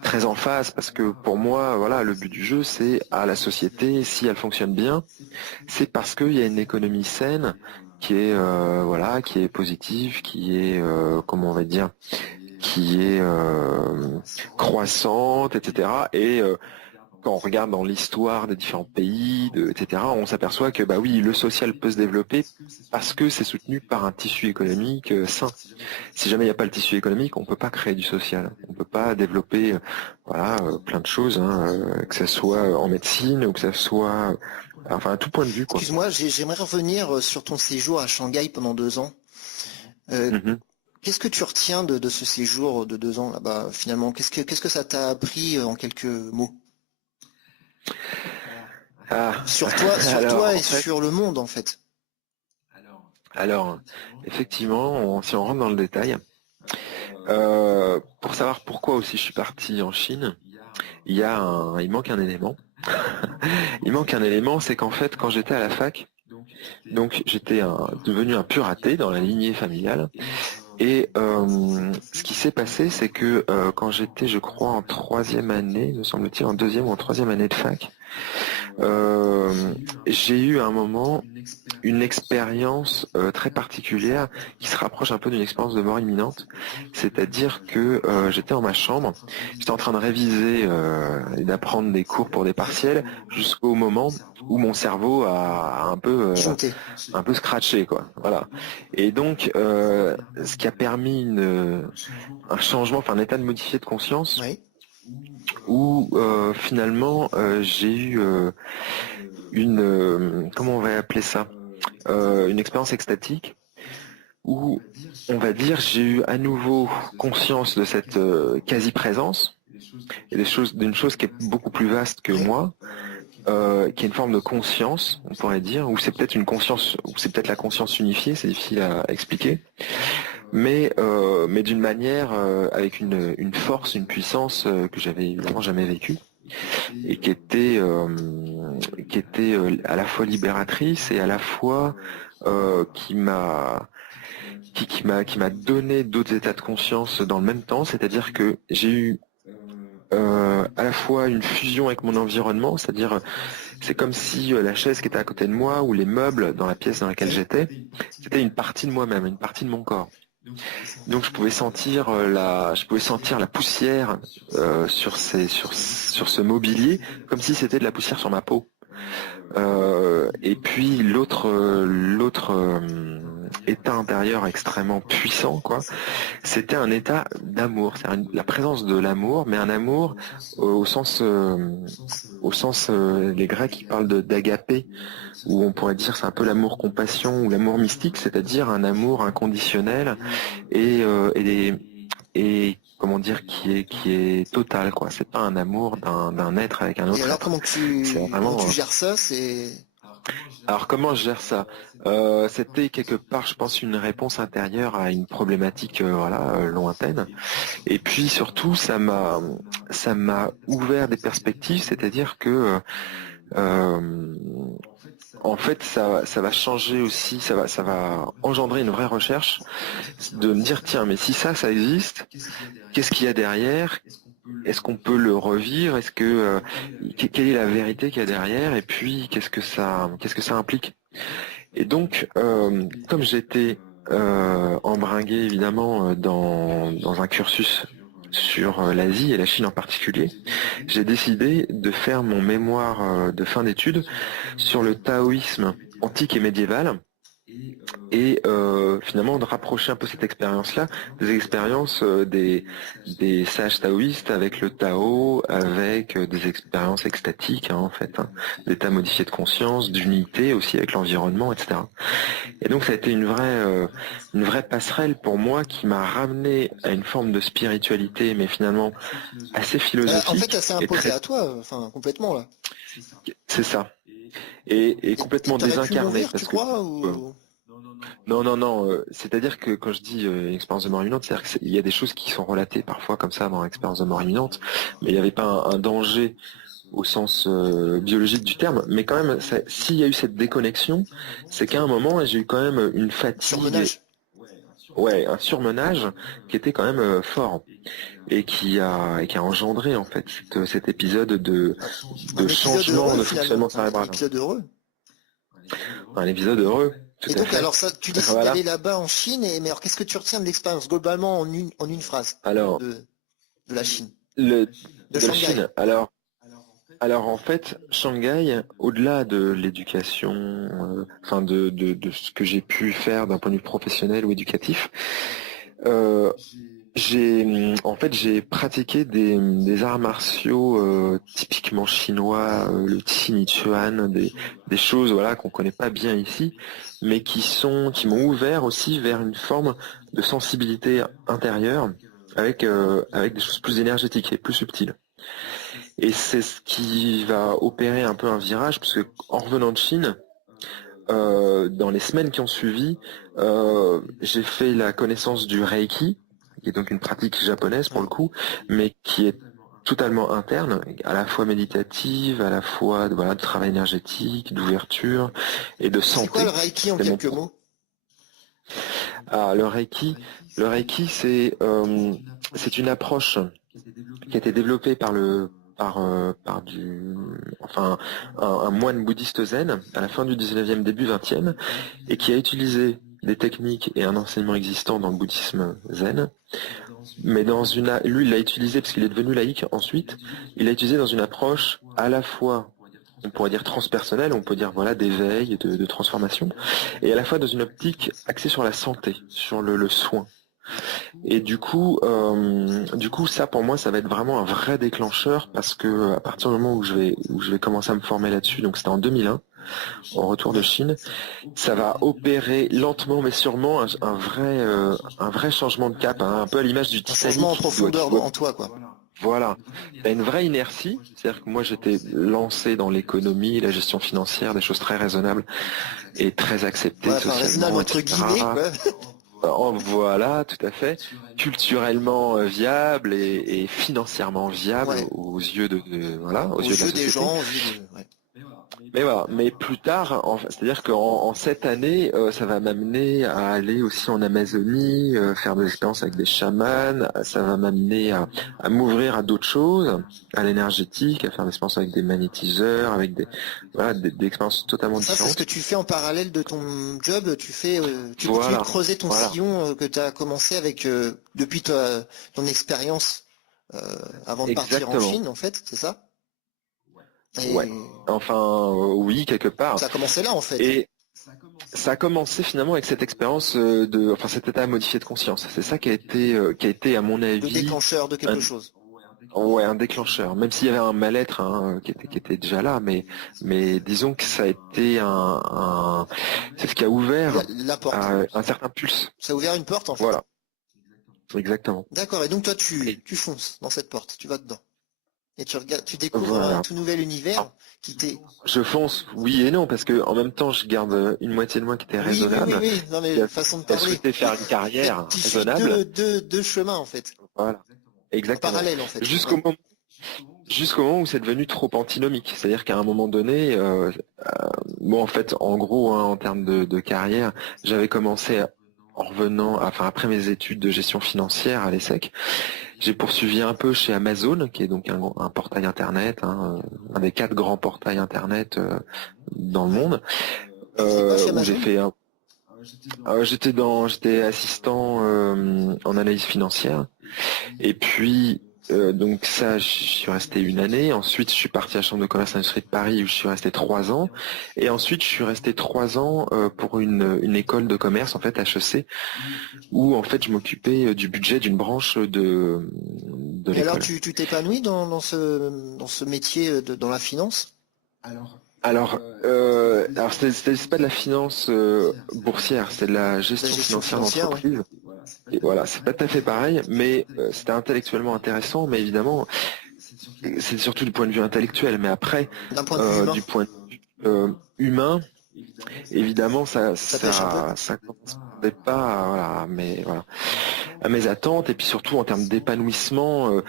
très en phase, parce que pour moi, voilà, le but du jeu, c'est la société, si elle fonctionne bien, c'est parce qu'il y a une économie saine qui est positive, qui est comment on va dire, qui est croissante, etc. Et quand on regarde dans l'histoire des différents pays, etc., on s'aperçoit que bah oui, le social peut se développer parce que c'est soutenu par un tissu économique sain. Si jamais il n'y a pas le tissu économique, on ne peut pas créer du social. On ne peut pas développer plein de choses, que ce soit en médecine ou que ce soit à tout point de vue, quoi. Excuse-moi, j'aimerais revenir sur ton séjour à Shanghai pendant 2 ans. Qu'est-ce que tu retiens de ce séjour de 2 ans là-bas finalement? Qu'est-ce que ça t'a appris en quelques mots? Sur toi et sur le monde en fait. Alors, effectivement, si on rentre dans le détail, pour savoir pourquoi aussi je suis parti en Chine, il manque un élément. Il manque un élément, c'est qu'en fait, quand j'étais à la fac, donc j'étais devenu un pur athée dans la lignée familiale. Et ce qui s'est passé, c'est que quand j'étais, je crois, en troisième année, me semble-t-il, en deuxième ou en troisième année de fac, j'ai eu à un moment une expérience très particulière qui se rapproche un peu d'une expérience de mort imminente. C'est-à-dire que j'étais dans ma chambre, j'étais en train de réviser et d'apprendre des cours pour des partiels jusqu'au moment où mon cerveau a un peu scratché, quoi. Voilà. Et donc, ce qui a permis un changement, un état de modifié de conscience. Oui. Où finalement j'ai eu comment on va appeler ça, une expérience extatique où on va dire j'ai eu à nouveau conscience de cette quasi-présence et d'une chose qui est beaucoup plus vaste que moi, qui est une forme de conscience, on pourrait dire, ou c'est peut-être une conscience, ou c'est peut-être la conscience unifiée, c'est difficile à expliquer. Mais d'une manière avec une force, une puissance que j'avais évidemment jamais vécue et qui était à la fois libératrice et à la fois qui m'a donné d'autres états de conscience dans le même temps, c'est-à-dire que j'ai eu à la fois une fusion avec mon environnement, c'est-à-dire c'est comme si la chaise qui était à côté de moi ou les meubles dans la pièce dans laquelle j'étais, c'était une partie de moi-même, une partie de mon corps. Donc je pouvais sentir la poussière sur ce mobilier, comme si c'était de la poussière sur ma peau. Et puis l'autre état intérieur extrêmement puissant, quoi. C'était un état d'amour, c'est la présence de l'amour, mais un amour au sens les Grecs ils parlent d'agapé, où on pourrait dire c'est un peu l'amour compassion ou l'amour mystique, c'est-à-dire un amour inconditionnel et comment dire qui est total, quoi. C'est pas un amour d'un être avec un Et autre alors être. C'est comment tu vraiment gères ça? C'est alors comment je gère ça? C'était quelque part, je pense, une réponse intérieure à une problématique lointaine. Et puis surtout, ça m'a ouvert des perspectives, c'est-à-dire que euh, en fait, ça va changer aussi, ça va engendrer une vraie recherche de me dire tiens, mais si ça existe, qu'est-ce qu'il y a derrière? Est-ce qu'on peut le revivre? Quelle est la vérité qu'il y a derrière? Et puis qu'est-ce que ça implique? Et donc, comme j'étais embringué évidemment dans un cursus sur l'Asie et la Chine en particulier, j'ai décidé de faire mon mémoire de fin d'études sur le taoïsme antique et médiéval et finalement de rapprocher un peu cette expérience-là des expériences des sages taoïstes avec le Tao, avec des expériences extatiques en fait, hein, d'état modifié de conscience, d'unité aussi avec l'environnement, etc. Et donc ça a été une vraie passerelle pour moi qui m'a ramené à une forme de spiritualité, mais finalement assez en fait, ça philosophique s'est et imposé très, à toi, enfin complètement là. c'est ça, et Et complètement t'aurais pu désincarné mourir, tu parce que crois, ou non, c'est-à-dire que quand je dis une expérience de mort imminente, c'est-à-dire qu'il y a des choses qui sont relatées parfois comme ça dans l'expérience de mort imminente, mais il n'y avait pas un danger au sens biologique du terme, mais quand même, s'il y a eu cette déconnexion, c'est qu'à un moment, j'ai eu quand même une fatigue, surmenage? ouais, un surmenage qui était quand même fort et qui a engendré en fait cet épisode Un de épisode changement heureux de finalement, fonctionnement enfin un cérébral. épisode heureux. Un épisode heureux, tout Et à donc fait. alors ça, tu décides Voilà. d'aller là-bas en Chine, mais alors qu'est-ce que tu retiens de l'expérience globalement en une phrase Alors, de, de la Chine, le, de de la Shanghai? Chine. Alors en fait, Shanghai, au-delà de l'éducation, enfin de ce que j'ai pu faire d'un point de vue professionnel ou éducatif, euh, j'ai pratiqué des arts martiaux typiquement chinois, le Qi Chuan, des choses voilà qu'on connaît pas bien ici, mais qui m'ont ouvert aussi vers une forme de sensibilité intérieure avec des choses plus énergétiques et plus subtiles. Et c'est ce qui va opérer un peu un virage, parce que en revenant de Chine, dans les semaines qui ont suivi, j'ai fait la connaissance du Reiki, qui est donc une pratique japonaise pour le Ouais. coup, mais qui est totalement interne, à la fois méditative, à la fois de travail énergétique, d'ouverture et de C'est quoi le santé. Reiki en C'était mon quelques mots? ah, le Reiki, c'est une approche qui a été développé par un moine bouddhiste zen à la fin du 19e, début 20e, et qui a utilisé des techniques et un enseignement existant dans le bouddhisme zen, mais lui, il l'a utilisé parce qu'il est devenu laïque ensuite, il l'a utilisé dans une approche à la fois, on pourrait dire transpersonnelle, on peut dire voilà d'éveil, de transformation, et à la fois dans une optique axée sur la santé, sur le soin. Et du coup, ça pour moi, ça va être vraiment un vrai déclencheur parce que à partir du moment où je vais commencer à me former là-dessus, donc c'était en 2001, au retour de Ouais. Chine, ça va opérer lentement mais sûrement un vrai changement de cap, hein, un peu à l'image du Un changement en Titanic profondeur en toi, quoi. voilà. T'as une vraie inertie, c'est-à-dire que moi j'étais lancé dans l'économie, la gestion financière, des choses très raisonnables et très Ouais, acceptées enfin raisonnable socialement, entre guillemets, etc. quoi. Voilà, tout à fait. Culturellement viable et financièrement viable Ouais. aux yeux voilà, aux Aux yeux de la yeux des société. gens, aux yeux de. Ouais. Mais voilà, mais plus tard, c'est-à-dire qu'en cette année, ça va m'amener à aller aussi en Amazonie, faire des expériences avec des chamans, ça va m'amener à m'ouvrir à d'autres choses, à l'énergétique, à faire des expériences avec des magnétiseurs, avec des expériences totalement Et ça, c'est ce que différentes. tu fais en parallèle de ton job. Tu continues de Voilà, creuser ton voilà, sillon que tu as commencé avec depuis ton expérience avant de partir en exactement. Chine, en fait, c'est ça? Ouais. Et Enfin, oui, quelque part. ça a commencé là, en fait. Et ça a commencé finalement avec cette expérience enfin cet état modifié de conscience. C'est ça qui a été à mon Le avis déclencheur de quelque chose. ouais, un déclencheur. Même s'il y avait un mal-être qui était déjà là, mais disons que ça a été c'est ce qui a ouvert La porte. un certain pulse. Ça a ouvert une porte en fait. Voilà, exactement. D'accord, et donc toi Et tu fonces dans cette porte, tu vas dedans. Et tu regardes, tu découvres voilà. un tout nouvel univers qui t'est. Je fonce, oui et non, parce que en même temps, je garde une moitié de moi qui était raisonnable, Oui, non qui mais façon de a parler. souhaité faire une En fait, carrière tu suis raisonnable. deux chemins en fait. Voilà, En exactement. parallèle en fait. Jusqu'au Ouais. moment, jusqu'au moment où c'est devenu trop antinomique. C'est-à-dire qu'à un moment donné, bon, en fait, en gros, en termes de carrière, j'avais commencé en revenant, enfin après mes études de gestion financière à l'ESSEC, j'ai poursuivi un peu chez Amazon, qui est donc un portail internet, un des 4 grands portails internet dans le monde, Tu faisais quoi chez où j'ai Amazon? fait j'étais assistant en analyse financière. Et puis donc ça, je suis resté une année. Ensuite, je suis parti à la Chambre de commerce et d'industrie de Paris où je suis resté 3 ans. Et ensuite, je suis resté 3 ans pour une école de commerce, en fait, HEC, où en fait, je m'occupais du budget d'une branche de Et alors l'école. tu t'épanouis dans ce métier dans la finance? Alors c'est pas de la finance boursière, c'est de la La gestion gestion financière financière, ouais. d'entreprise. Et voilà, c'est pas tout à fait pareil, mais c'était intellectuellement intéressant, mais évidemment, c'est surtout du point de vue intellectuel. Mais après, D'un point de vue humain, du point de vue humain, évidemment, ça pêche un peu. ça correspondait pas voilà, à mes attentes, et puis surtout en termes d'épanouissement,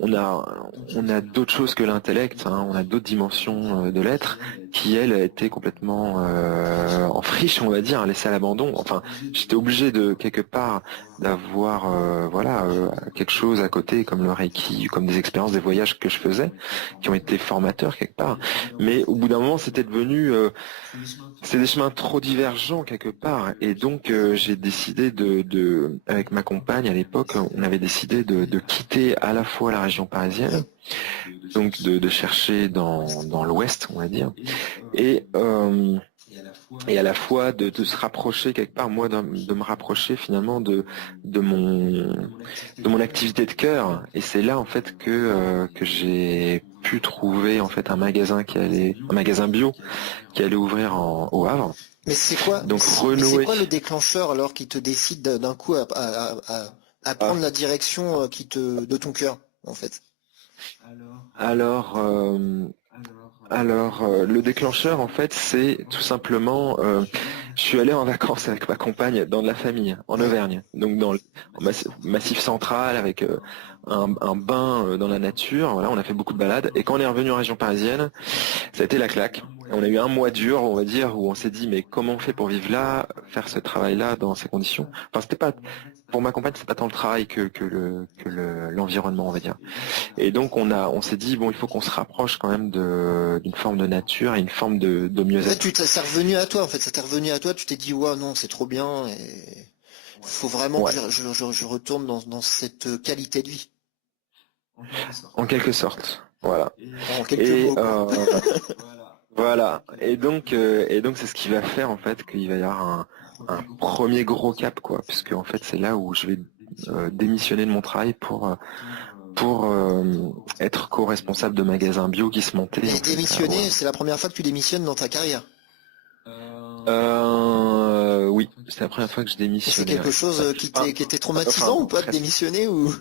on a d'autres choses que l'intellect, on a d'autres dimensions de l'être qui, elles, étaient complètement en friche, on va dire, laissées à l'abandon. Enfin, j'étais obligé de quelque part d'avoir quelque chose à côté, comme le Reiki, comme des expériences, des voyages que je faisais, qui ont été formateurs quelque part. Mais au bout d'un moment, c'était devenu c'est des chemins trop divergents quelque part, et donc j'ai décidé avec ma compagne à l'époque, on avait décidé de quitter à la fois la région parisienne, donc de chercher dans l'ouest, on va dire, et à la fois de se rapprocher quelque part, moi de me rapprocher finalement de mon activité de cœur, et c'est là en fait que j'ai pu trouver en fait un magasin bio qui allait ouvrir au Havre. Mais c'est quoi, Donc mais c'est renouer. quoi le déclencheur alors qui te décide d'un coup à prendre la direction de ton cœur, en fait? Alors, le déclencheur, en fait, c'est tout simplement, je suis allé en vacances avec ma compagne dans de la famille, en Ouais. Auvergne, donc dans le massif central, avec un bain dans la nature. Voilà, on a fait beaucoup de balades. Et quand on est revenu en région parisienne, ça a été la claque. On a eu un mois dur, on va dire, où on s'est dit, mais comment on fait pour vivre là, faire ce travail-là dans ces conditions? Enfin, c'était pas, pour ma compagne, c'est pas tant le travail que l'environnement, on va dire. Et donc on s'est dit bon, il faut qu'on se rapproche quand même d'une forme de nature et une forme de En fait, mieux-être. c'est revenu à toi, en fait, ça t'est revenu à toi, tu t'es dit, ouais, non, c'est trop bien, et faut vraiment que Ouais, je retourne dans cette qualité de vie. en quelque sorte. Voilà. En quelques Et mots, quoi. voilà. Et donc c'est ce qui va faire en fait qu'il va y avoir un premier gros cap, quoi, puisque en fait c'est là où je vais démissionner de mon travail pour être co-responsable de magasins bio qui se montaient Et en fait. démissionner, c'est la première fois que tu démissionnes dans ta carrière. Oui, c'est la première fois que je Et c'est démissionnais. quelque Ouais. chose Enfin, qui était enfin, traumatisant ou pas de presque. démissionner ou...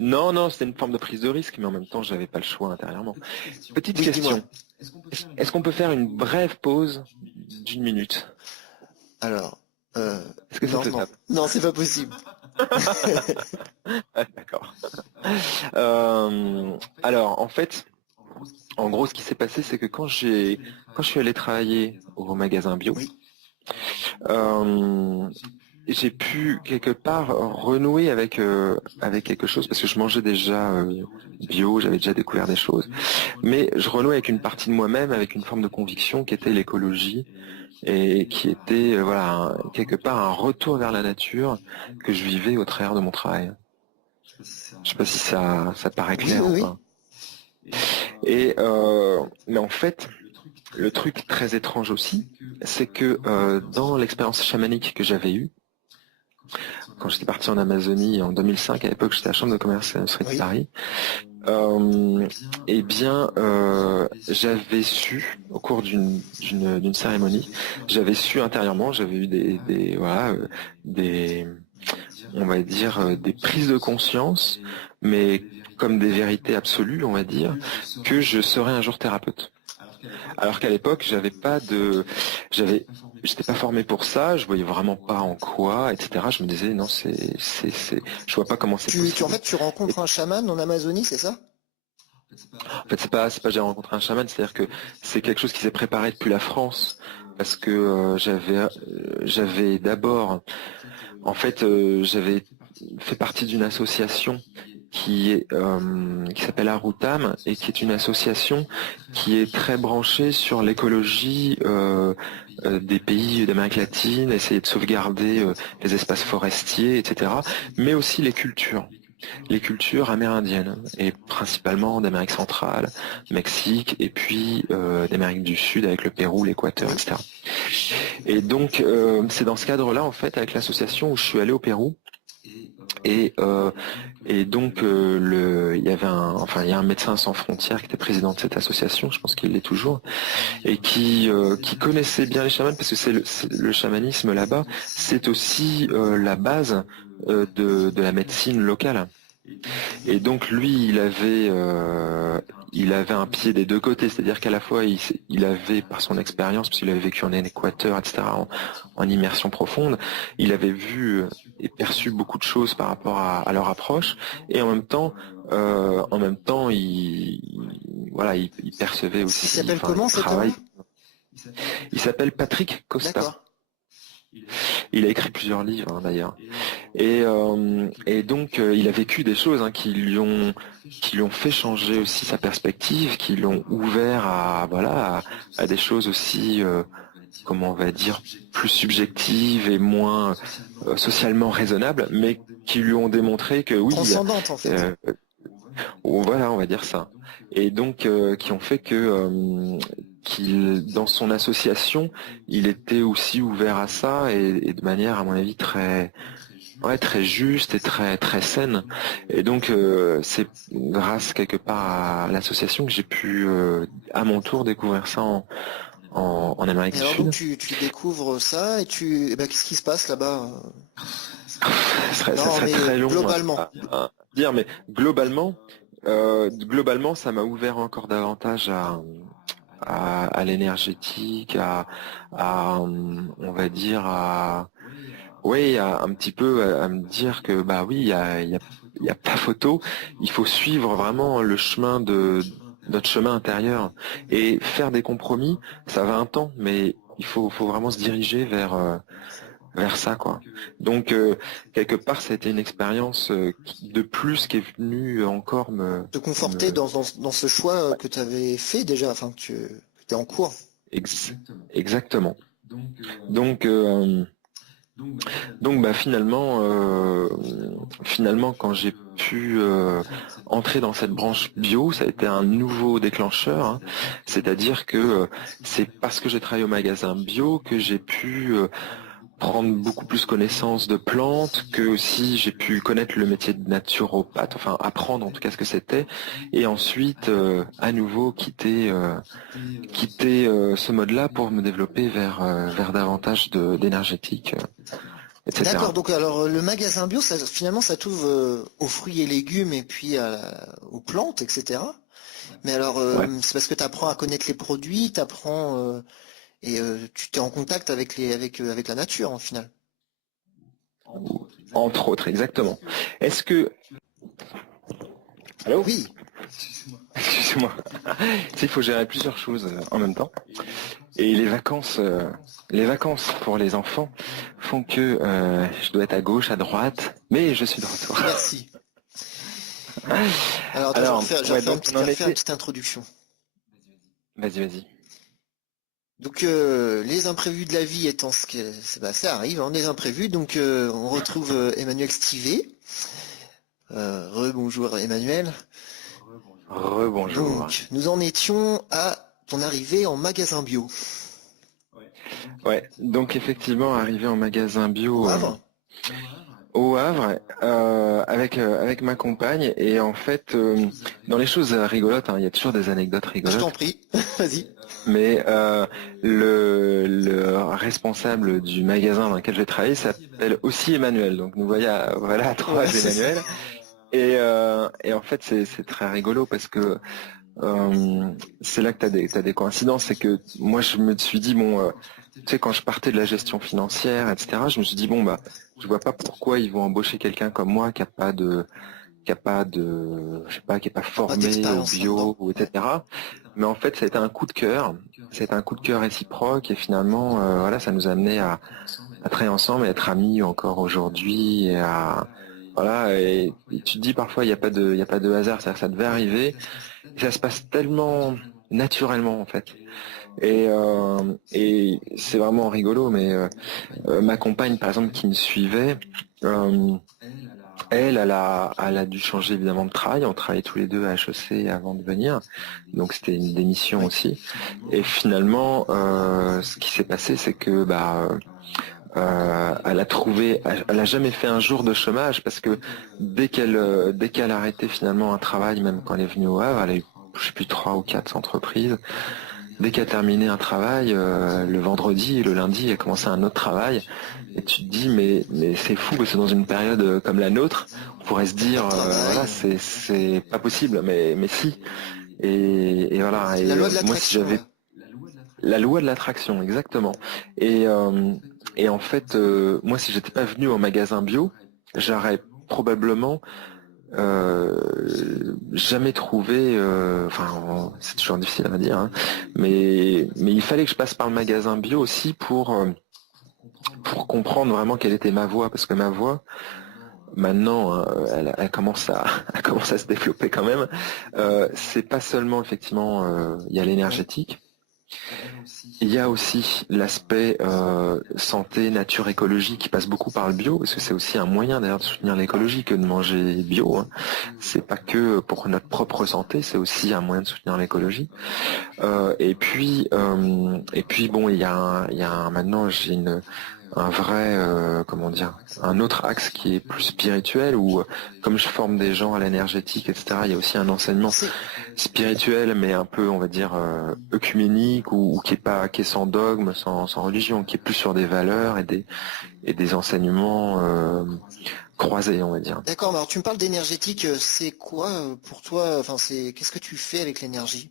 Non, c'était une forme de prise de risque, mais en même temps, j'avais pas le choix intérieurement. Petite Oui, dis-moi. question. Est-ce qu'on peut faire une brève pause d'1 minute? Alors, Est-ce que c'est non, faisable? non, c'est pas possible. Ah, d'accord. Alors, en fait, en gros, ce qui s'est passé, c'est que quand je suis allé travailler au magasin bio, Oui. euh, j'ai pu quelque part renouer avec quelque chose parce que je mangeais déjà bio, j'avais déjà découvert des choses, mais je renouais avec une partie de moi-même, avec une forme de conviction qui était l'écologie et qui était quelque part un retour vers la nature que je vivais au travers de mon travail. Je sais pas si ça paraît Oui, clair oui, ou oui. pas. Mais en fait, le truc très étrange aussi, c'est que dans l'expérience chamanique que j'avais eue, quand j'étais parti en Amazonie en 2005, à l'époque j'étais à la Chambre de commerce et d'industrie de Oui. Paris, eh bien, j'avais su, au cours d'une cérémonie, j'avais su intérieurement, j'avais eu des, on va dire, des prises de conscience, mais comme des vérités absolues, on va dire, que je serais un jour thérapeute. Alors qu'à l'époque, j'étais pas formé pour ça, je voyais vraiment pas en quoi, etc. Je me disais non, je vois pas comment c'est possible. En fait, tu rencontres un chaman en Amazonie, c'est ça? En fait, c'est pas j'ai rencontré un chaman, c'est-à-dire que c'est quelque chose qui s'est préparé depuis la France, parce que j'avais d'abord, en fait, j'avais fait partie d'une association qui s'appelle Arutam et qui est une association qui est très branchée sur l'écologie des pays d'Amérique latine, essayer de sauvegarder les espaces forestiers, etc., mais aussi les cultures amérindiennes, et principalement d'Amérique centrale, Mexique, et puis d'Amérique du Sud avec le Pérou, l'Équateur, etc. Et donc, c'est dans ce cadre-là, en fait, avec l'association où je suis allé au Pérou, et donc il y a un médecin sans frontières qui était président de cette association, je pense qu'il l'est toujours, et qui connaissait bien les chamans, parce que le chamanisme là-bas, c'est aussi la base de la médecine locale. Et donc lui, il avait un pied des deux côtés, c'est-à-dire qu'à la fois il avait, par son expérience, parce qu'il avait vécu en Équateur, etc., en immersion profonde, il avait vu et perçu beaucoup de choses par rapport à leur approche, et en même temps, il percevait aussi, Il s'appelle comment cet homme? Il s'appelle Patrick Costa. D'accord. Il a écrit plusieurs livres d'ailleurs. Et donc il a vécu des choses qui lui ont fait changer aussi sa perspective, qui l'ont ouvert à des choses aussi, comment on va dire, plus subjectives et moins socialement raisonnables, mais qui lui ont démontré que oui, Transcendante, en fait. voilà, on va dire ça. Et donc qui ont fait que dans son association, il était aussi ouvert à ça et de manière, à mon avis, très juste et très saine. Et donc c'est grâce quelque part à l'association que j'ai pu à mon tour découvrir ça en Amérique Et du alors Sud. donc tu découvres ça et qu'est-ce qui se passe là-bas? Ça Non, serait mais très long globalement. à dire, mais globalement, ça m'a ouvert encore davantage à l'énergétique, on va dire, un petit peu à me dire que bah oui, il y a pas photo, il faut suivre vraiment le chemin de notre chemin intérieur et faire des compromis, ça va un temps, mais faut vraiment se diriger vers ça, quoi. Donc quelque part, ça a été une expérience de plus qui est venue encore Te conforter dans ce choix que tu avais fait déjà, enfin que tu es en cours. Exactement. Donc finalement, quand j'ai pu entrer dans cette branche bio, ça a été un nouveau déclencheur, hein. C'est-à-dire que c'est parce que j'ai travaillé au magasin bio que j'ai pu prendre beaucoup plus connaissance de plantes, que aussi j'ai pu connaître le métier de naturopathe, enfin apprendre en tout cas ce que c'était, et ensuite à nouveau quitter ce mode-là pour me développer vers davantage d'énergétique, etc. D'accord, donc alors le magasin bio, finalement ça t'ouvre aux fruits et légumes et puis aux plantes, etc. Mais alors Ouais. c'est parce que tu apprends à connaître les produits, tu apprends et tu t'es en contact avec la nature en final. Entre autres, exactement. Est-ce que... Allô? Oui, Excusez-moi. Tu sais, il faut gérer plusieurs choses en même temps. Et les vacances pour les enfants font que je dois être à gauche, à droite, mais je suis de retour. merci. Alors attends, Alors, je vais donc on en refaire une était... petite introduction. Vas-y. Donc les imprévus de la vie étant ce que ça arrive, hein, les imprévus. Donc on retrouve Emmanuel Stivet. Rebonjour Emmanuel. Rebonjour. Donc nous en étions à ton arrivée en magasin bio. Ouais, donc effectivement, arrivé en magasin bio Au Havre. au Havre avec ma compagne, et en fait, dans les choses rigolotes, hein, il y a toujours des anecdotes Je rigolotes, t'en prie, vas-y. mais le responsable du magasin dans lequel je vais travailler s'appelle aussi Emmanuel, donc nous voilà trois Ouais, c'est ça. Emmanuel, et en fait c'est très rigolo parce que c'est là que t'as des coïncidences. C'est que moi, je me suis dit, bon, tu sais, quand je partais de la gestion financière, etc., je me suis dit, bon, bah, je vois pas pourquoi ils vont embaucher quelqu'un comme moi je sais pas, qui est pas Pas formé au d'expérience là-dedans. bio, ou Ouais. etc. Mais en fait, ça a été un coup de cœur. Ça a été un coup de cœur réciproque, et finalement, voilà, ça nous a amené à travailler ensemble et être amis encore aujourd'hui, voilà, et tu te dis parfois, il y a pas de hasard, c'est-à-dire que ça devait arriver. Ça se passe tellement naturellement en fait. Et c'est vraiment rigolo, mais ma compagne par exemple qui me suivait, euh, elle a dû changer évidemment de travail. On travaillait tous les deux à HEC avant de venir, donc c'était une démission Oui. aussi. Et finalement, ce qui s'est passé, c'est que elle a jamais fait un jour de chômage parce que dès qu'elle a arrêté finalement un travail, même quand elle est venue au Havre, elle a eu je sais plus 3 ou 4 entreprises. Dès qu'elle a terminé un travail, le vendredi et le lundi, elle commençait un autre travail. Et tu te dis mais c'est fou parce que dans une période comme la nôtre, on pourrait se Pas dire de voilà travail. c'est pas possible, mais si. Et voilà. La Et loi de moi si l'attraction, j'avais là. la loi de l'attraction, exactement. Et, en fait, moi, si j'étais pas venu au magasin bio, j'aurais probablement jamais trouvé. Enfin, c'est toujours difficile à dire, hein, mais il fallait que je passe par le magasin bio aussi pour comprendre vraiment quelle était ma voie, parce que ma voie, maintenant, hein, elle commence à elle commence à se développer quand même. C'est pas seulement effectivement, il y a Oui. l'énergétique. Il y a aussi l'aspect santé, nature, écologie qui passe beaucoup par le bio, parce que c'est aussi un moyen d'ailleurs de soutenir l'écologie que de manger bio, hein. C'est pas que pour notre propre santé, c'est aussi un moyen de soutenir l'écologie. Et puis bon, maintenant j'ai un vrai, comment dire, un autre axe qui est plus spirituel où, comme je forme des gens à l'énergétique, etc., il y a aussi un enseignement C'est spirituel, mais un peu, on va dire, œcuménique ou qui est sans dogme, sans religion, qui est plus sur des valeurs et des enseignements croisés, on va dire. d'accord, mais alors tu me parles d'énergétique, c'est quoi pour toi, enfin c'est qu'est-ce que tu fais avec l'énergie?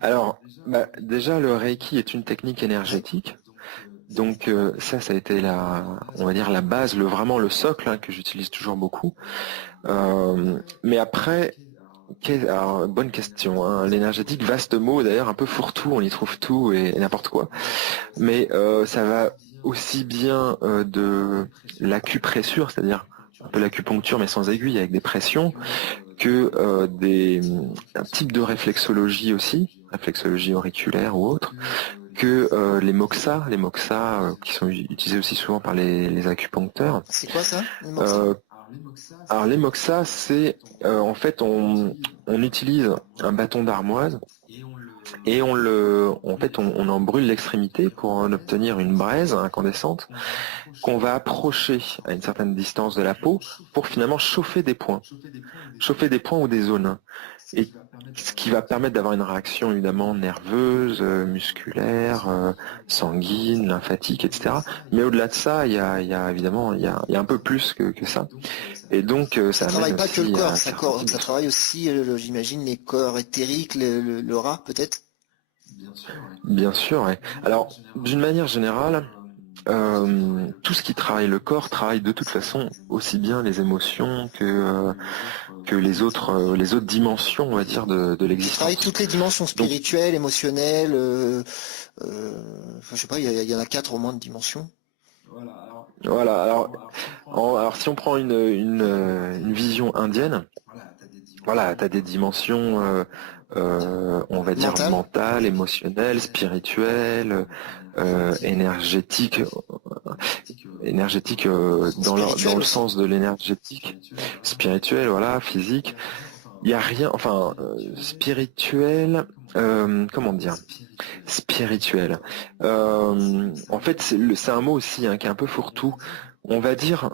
Alors, déjà, le Reiki est une technique Ouais. énergétique. Donc ça a été on va dire la base, vraiment le socle, hein, que j'utilise toujours beaucoup. Mais après, alors, bonne question, hein. L'énergétique, vaste mot d'ailleurs, un peu fourre-tout, on y trouve tout et n'importe quoi. Mais ça va aussi bien de l'acupressure, c'est-à-dire un peu l'acupuncture mais sans aiguille avec des pressions, que un type de réflexologie aussi, réflexologie auriculaire ou autre, que les moxas qui sont utilisés aussi souvent par les acupuncteurs. C'est quoi ça, le moxa? Euh, alors les moxas, c'est en fait on utilise un bâton d'armoise et on en brûle l'extrémité pour en obtenir une braise incandescente qu'on va approcher à une certaine distance de la peau pour finalement chauffer des points ou des zones. Et ce qui va permettre d'avoir une réaction évidemment nerveuse, musculaire, sanguine, lymphatique, etc. Mais au-delà de ça, évidemment il y a un peu plus que ça. Et donc Ça ça travaille amène pas que le aussi à corps, un certain type de... ça travaille aussi, j'imagine, les corps éthériques, l'aura peut-être? Bien sûr, ouais. Alors, d'une manière générale, tout ce qui travaille le corps travaille de toute façon aussi bien les émotions que les autres dimensions, on va dire, de Ça travaille l'existence. toutes les dimensions Donc spirituelles, émotionnelles, enfin, je sais pas, il y en a 4 au moins de dimensions. voilà. Alors si on prend une vision indienne, voilà, tu as des dimensions, on va dire Mentales, mentales, émotionnelles, spirituelles, énergétiques, dans spirituelles le aussi. sens de l'énergétique, spirituelle, voilà, physique. il y a rien, enfin, spirituel, comment dire, spirituel. En fait, c'est un mot aussi hein, qui est un peu fourre-tout. On va dire,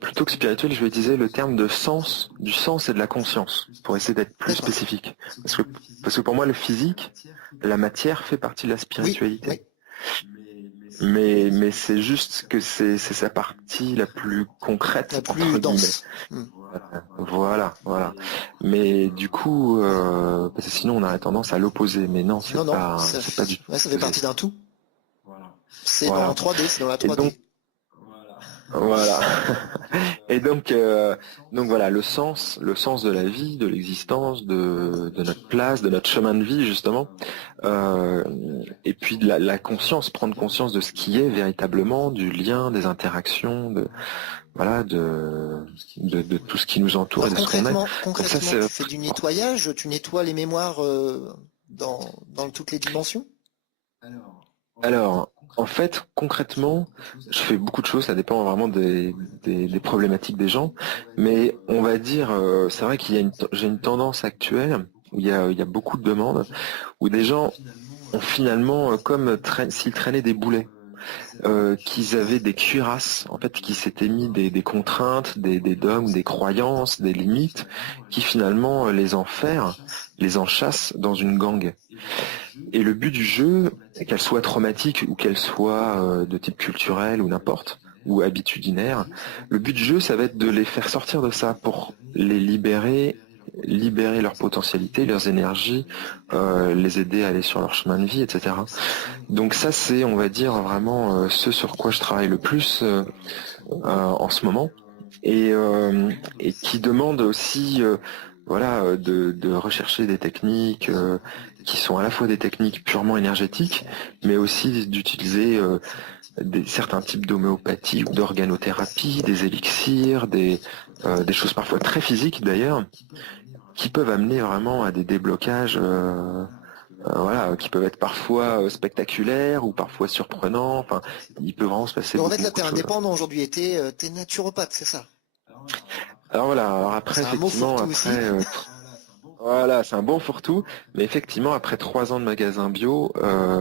plutôt que spirituel, je vais utiliser le terme de sens, du sens et de la conscience, pour essayer d'être plus D'accord. spécifique. Parce que pour moi, le physique, la matière fait partie de la Oui, spiritualité. oui. Mais c'est juste que c'est sa partie la plus concrète, La entre plus guillemets. dense. Hmm. Voilà. Mais du coup, parce que sinon on aurait tendance à l'opposer. Mais non, Non, non, c'est pas du tout ouais, ça fait l'opposé. partie d'un tout. C'est en Voilà. 3D, c'est dans la Et donc, 3D. voilà. Et donc voilà, le sens de la vie, de l'existence, de notre place, de notre chemin de vie justement, et puis de la conscience, prendre conscience de ce qui est véritablement, du lien, des interactions, voilà, de tout ce qui nous entoure et Alors de ce qu'on est. Donc ça concrètement, c'est tu fais du nettoyage, tu nettoies les mémoires dans toutes les dimensions? alors, en fait, concrètement, je fais beaucoup de choses, ça dépend vraiment des problématiques des gens, mais on va dire, c'est vrai j'ai une tendance actuelle où il y a beaucoup de demandes, où des gens ont finalement, s'ils traînaient des boulets, qu'ils avaient des cuirasses, en fait, qui s'étaient mis des contraintes, des dogmes, des croyances, des limites, qui finalement les enferment, les enchâssent dans une gangue. Et le but du jeu, qu'elle soit traumatique ou qu'elle soit de type culturel ou n'importe, ou habitudinaire, le but du jeu, ça va être de les faire sortir de ça pour les libérer leur potentialité, leurs énergies, les aider à aller sur leur chemin de vie, etc. Donc ça, c'est, on va dire, vraiment ce sur quoi je travaille le plus en ce moment, et qui demande aussi voilà, de rechercher des techniques qui sont à la fois des techniques purement énergétiques, mais aussi d'utiliser certains types d'homéopathie ou d'organothérapie, des élixirs, des choses parfois très physiques d'ailleurs, qui peuvent amener vraiment à des déblocages voilà, qui peuvent être parfois spectaculaires ou parfois surprenants. Enfin, il peut vraiment se passer Donc en fait, là, beaucoup t'es de choses. indépendant aujourd'hui et t'es naturopathe, c'est ça? Alors voilà, alors après, C'est un mot effectivement, fourre-tout aussi. voilà, c'est un bon fourre-tout, mais effectivement, après 3 ans de magasin bio,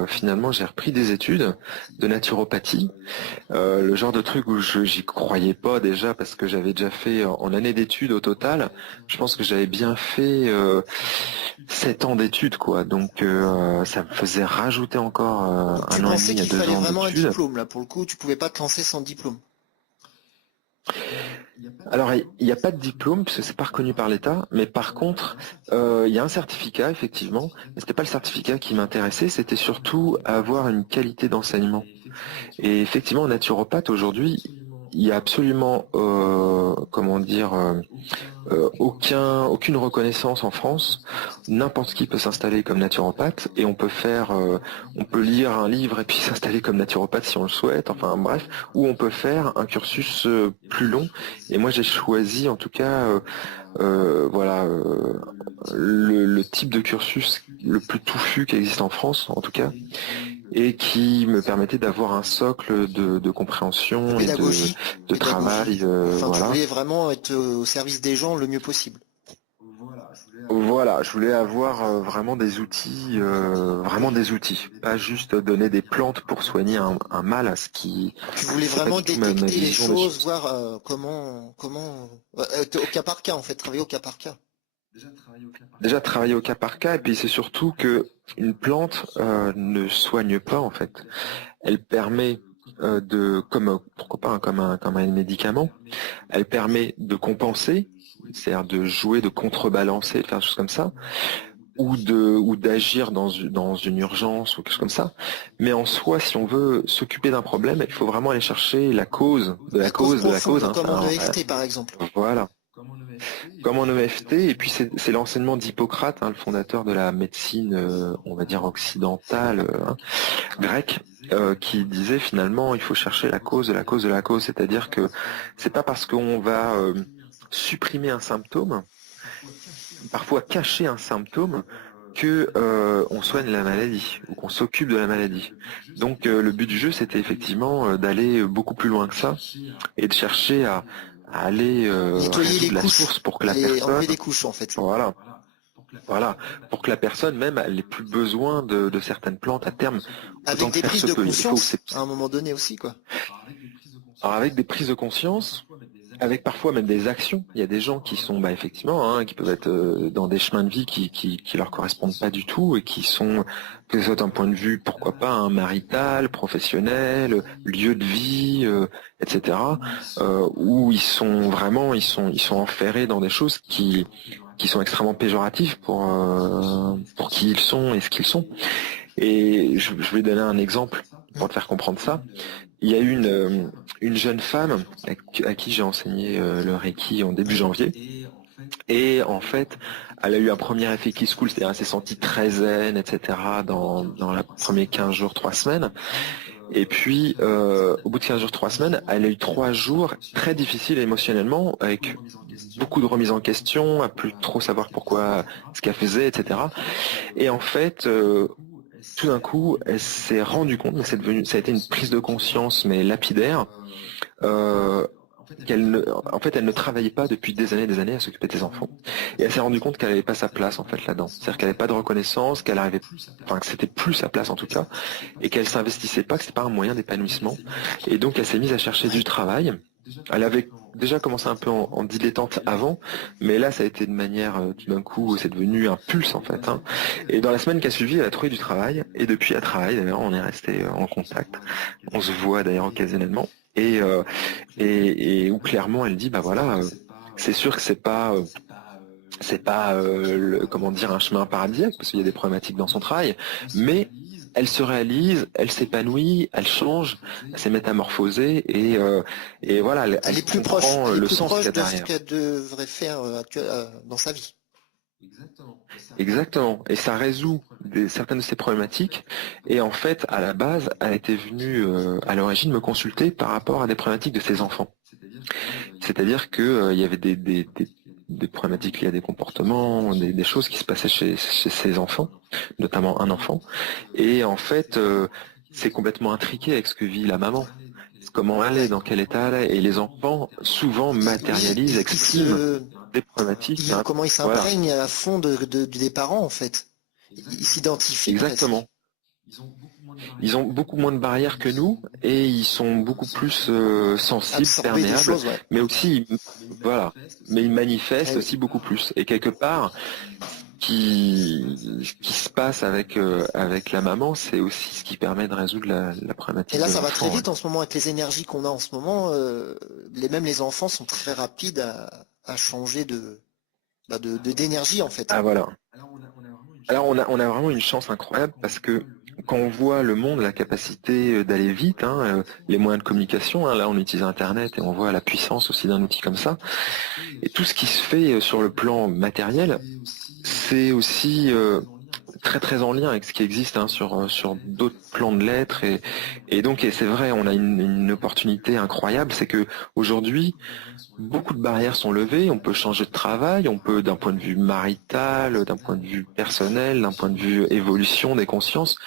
finalement, j'ai repris des études de naturopathie, le genre de truc où j'y croyais pas déjà parce que j'avais déjà fait en année d'études au total, je pense que j'avais bien fait 7 ans d'études, quoi, donc ça me faisait rajouter encore Donc tu 1 an et demi pensais à qu'il deux fallait ans vraiment un d'études. diplôme, là, pour le coup, tu pouvais pas te lancer sans diplôme. Alors, il n'y a pas de diplôme, puisque c'est pas reconnu par l'État, mais par contre, il y a un certificat, effectivement, mais c'était pas le certificat qui m'intéressait, c'était surtout avoir une qualité d'enseignement. Et effectivement, en naturopathe, aujourd'hui, il y a absolument, comment dire, aucune reconnaissance en France. N'importe qui peut s'installer comme naturopathe et on peut lire un livre et puis s'installer comme naturopathe si on le souhaite. Enfin bref, ou on peut faire un cursus plus long. Et moi j'ai choisi en tout cas, voilà, le type de cursus le plus touffu qui existe en France en tout cas, et qui me permettait d'avoir un socle de De compréhension et pédagogie, de travail, Enfin, tu voilà. voulais vraiment être au service des gens le mieux possible. Voilà, je voulais avoir vraiment des outils, pas juste donner des plantes pour soigner un mal, ce qui Tu voulais c'est pas vraiment du tout ma détecter les vision des choses, choses. voir au cas par cas, en fait, travailler au cas par cas. Déjà travailler au cas par cas, et puis c'est surtout que une plante ne soigne pas en fait. Elle permet pourquoi pas hein, comme un médicament, elle permet de compenser, c'est-à-dire de jouer, de contrebalancer, de faire des choses comme ça, ou d'agir dans une urgence ou quelque chose comme ça. Mais en soi, si on veut s'occuper d'un problème, il faut vraiment aller chercher la cause de la La cause cause de la cause. profonde, Hein. comme en EFT, par exemple. Voilà. Comme en EFT, et puis c'est l'enseignement d'Hippocrate, hein, le fondateur de la médecine, on va dire occidentale, hein, grecque, qui disait finalement il faut chercher la cause de la cause de la cause, c'est-à-dire que c'est pas parce qu'on va supprimer un symptôme, parfois cacher un symptôme, que on soigne la maladie ou qu'on s'occupe de la maladie. Donc le but du jeu, c'était effectivement d'aller beaucoup plus loin que ça et de chercher aller Nettoyer les résoudre la couches, source pour que la enlever personne, des couches en fait. voilà, voilà, pour que la personne même elle n'ait plus besoin de certaines plantes à terme, autant Avec que des faire prises se de peut. Il faut, conscience à un moment donné aussi, quoi. alors avec des prises de conscience, avec parfois même des actions. Il y a des gens qui sont effectivement, qui peuvent être dans des chemins de vie qui leur correspondent pas du tout et qui sont, que ce soit d'un point de vue, pourquoi pas, marital, professionnel, lieu de vie, etc. Où ils sont enferrés dans des choses qui sont extrêmement péjoratives pour qui ils sont et ce qu'ils sont. Et je vais donner un exemple pour te faire comprendre ça. Il y a une jeune femme à qui j'ai enseigné le Reiki en début janvier. Et en fait, elle a eu un premier effet qui se coule, c'est-à-dire elle s'est sentie très zen, etc. dans les premiers 15 jours, 3 semaines. Et puis, au bout de 15 jours, 3 semaines, elle a eu 3 jours très difficiles émotionnellement, avec beaucoup de remises en question, à plus trop savoir pourquoi, ce qu'elle faisait, etc. Et en fait, tout d'un coup, elle s'est rendue compte, mais ça a été une prise de conscience, mais lapidaire, euh, en fait, elle ne travaillait pas depuis des années à s'occuper de ses enfants. Et elle s'est rendue compte qu'elle n'avait pas sa place, en fait, là-dedans. C'est-à-dire qu'elle n'avait pas de reconnaissance, que c'était plus sa place, en tout cas, et qu'elle s'investissait pas, que c'était pas un moyen d'épanouissement. Et donc, elle s'est mise à chercher du travail. Elle avait déjà commencé un peu en dilettante avant, mais là, ça a été de manière, tout d'un coup, c'est devenu un pulse, en fait. Et dans la semaine qui a suivi, elle a trouvé du travail, et depuis, elle travaille, d'ailleurs, on est resté en contact. On se voit, d'ailleurs, occasionnellement. Et où clairement, elle dit, c'est sûr que c'est pas comment dire, un chemin paradisiaque, parce qu'il y a des problématiques dans son travail, mais elle se réalise, elle s'épanouit, elle change, elle s'est métamorphosée et voilà, elle comprend Elle est le plus sens qu'il y proche a de ce derrière. qu'elle devrait faire dans sa vie. Exactement. Et ça résout certaines de ces problématiques. Et en fait, à la base, elle était venue à l'origine me consulter par rapport à des problématiques de ses enfants. C'est-à-dire que il y avait des problématiques liées à des comportements, des choses qui se passaient chez ses enfants, notamment un enfant. Et en fait, c'est complètement intriqué avec ce que vit la maman. Comment elle est, Ouais. dans quel état elle est. Et les enfants souvent Oui, matérialisent, expriment des problématiques. comment il Voilà, s'imprègne à fond des parents en fait. Il s'identifie presque. exactement. Ils ont beaucoup moins de barrières que nous et ils sont beaucoup plus sensibles, Absorber des perméables, choses, ouais. mais aussi, voilà, mais ils manifestent Eh oui. aussi beaucoup plus. Et quelque part, ce qui se passe avec la maman, c'est aussi ce qui permet de résoudre la Et problématique là, de ça va très l'enfant. Ouais. vite en ce moment avec les énergies qu'on a en ce moment. Même les enfants sont très rapides à changer d'énergie en fait. Ah voilà. Alors on a vraiment une chance incroyable parce que quand on voit le monde, la capacité d'aller vite, les moyens de communication, là on utilise Internet et on voit la puissance aussi d'un outil comme ça, et tout ce qui se fait sur le plan matériel, c'est aussi très très en lien avec ce qui existe sur d'autres plans de l'être et c'est vrai, on a une opportunité incroyable, c'est que aujourd'hui beaucoup de barrières sont levées, on peut changer de travail, on peut d'un point de vue marital, d'un point de vue personnel, d'un point de vue évolution des consciences,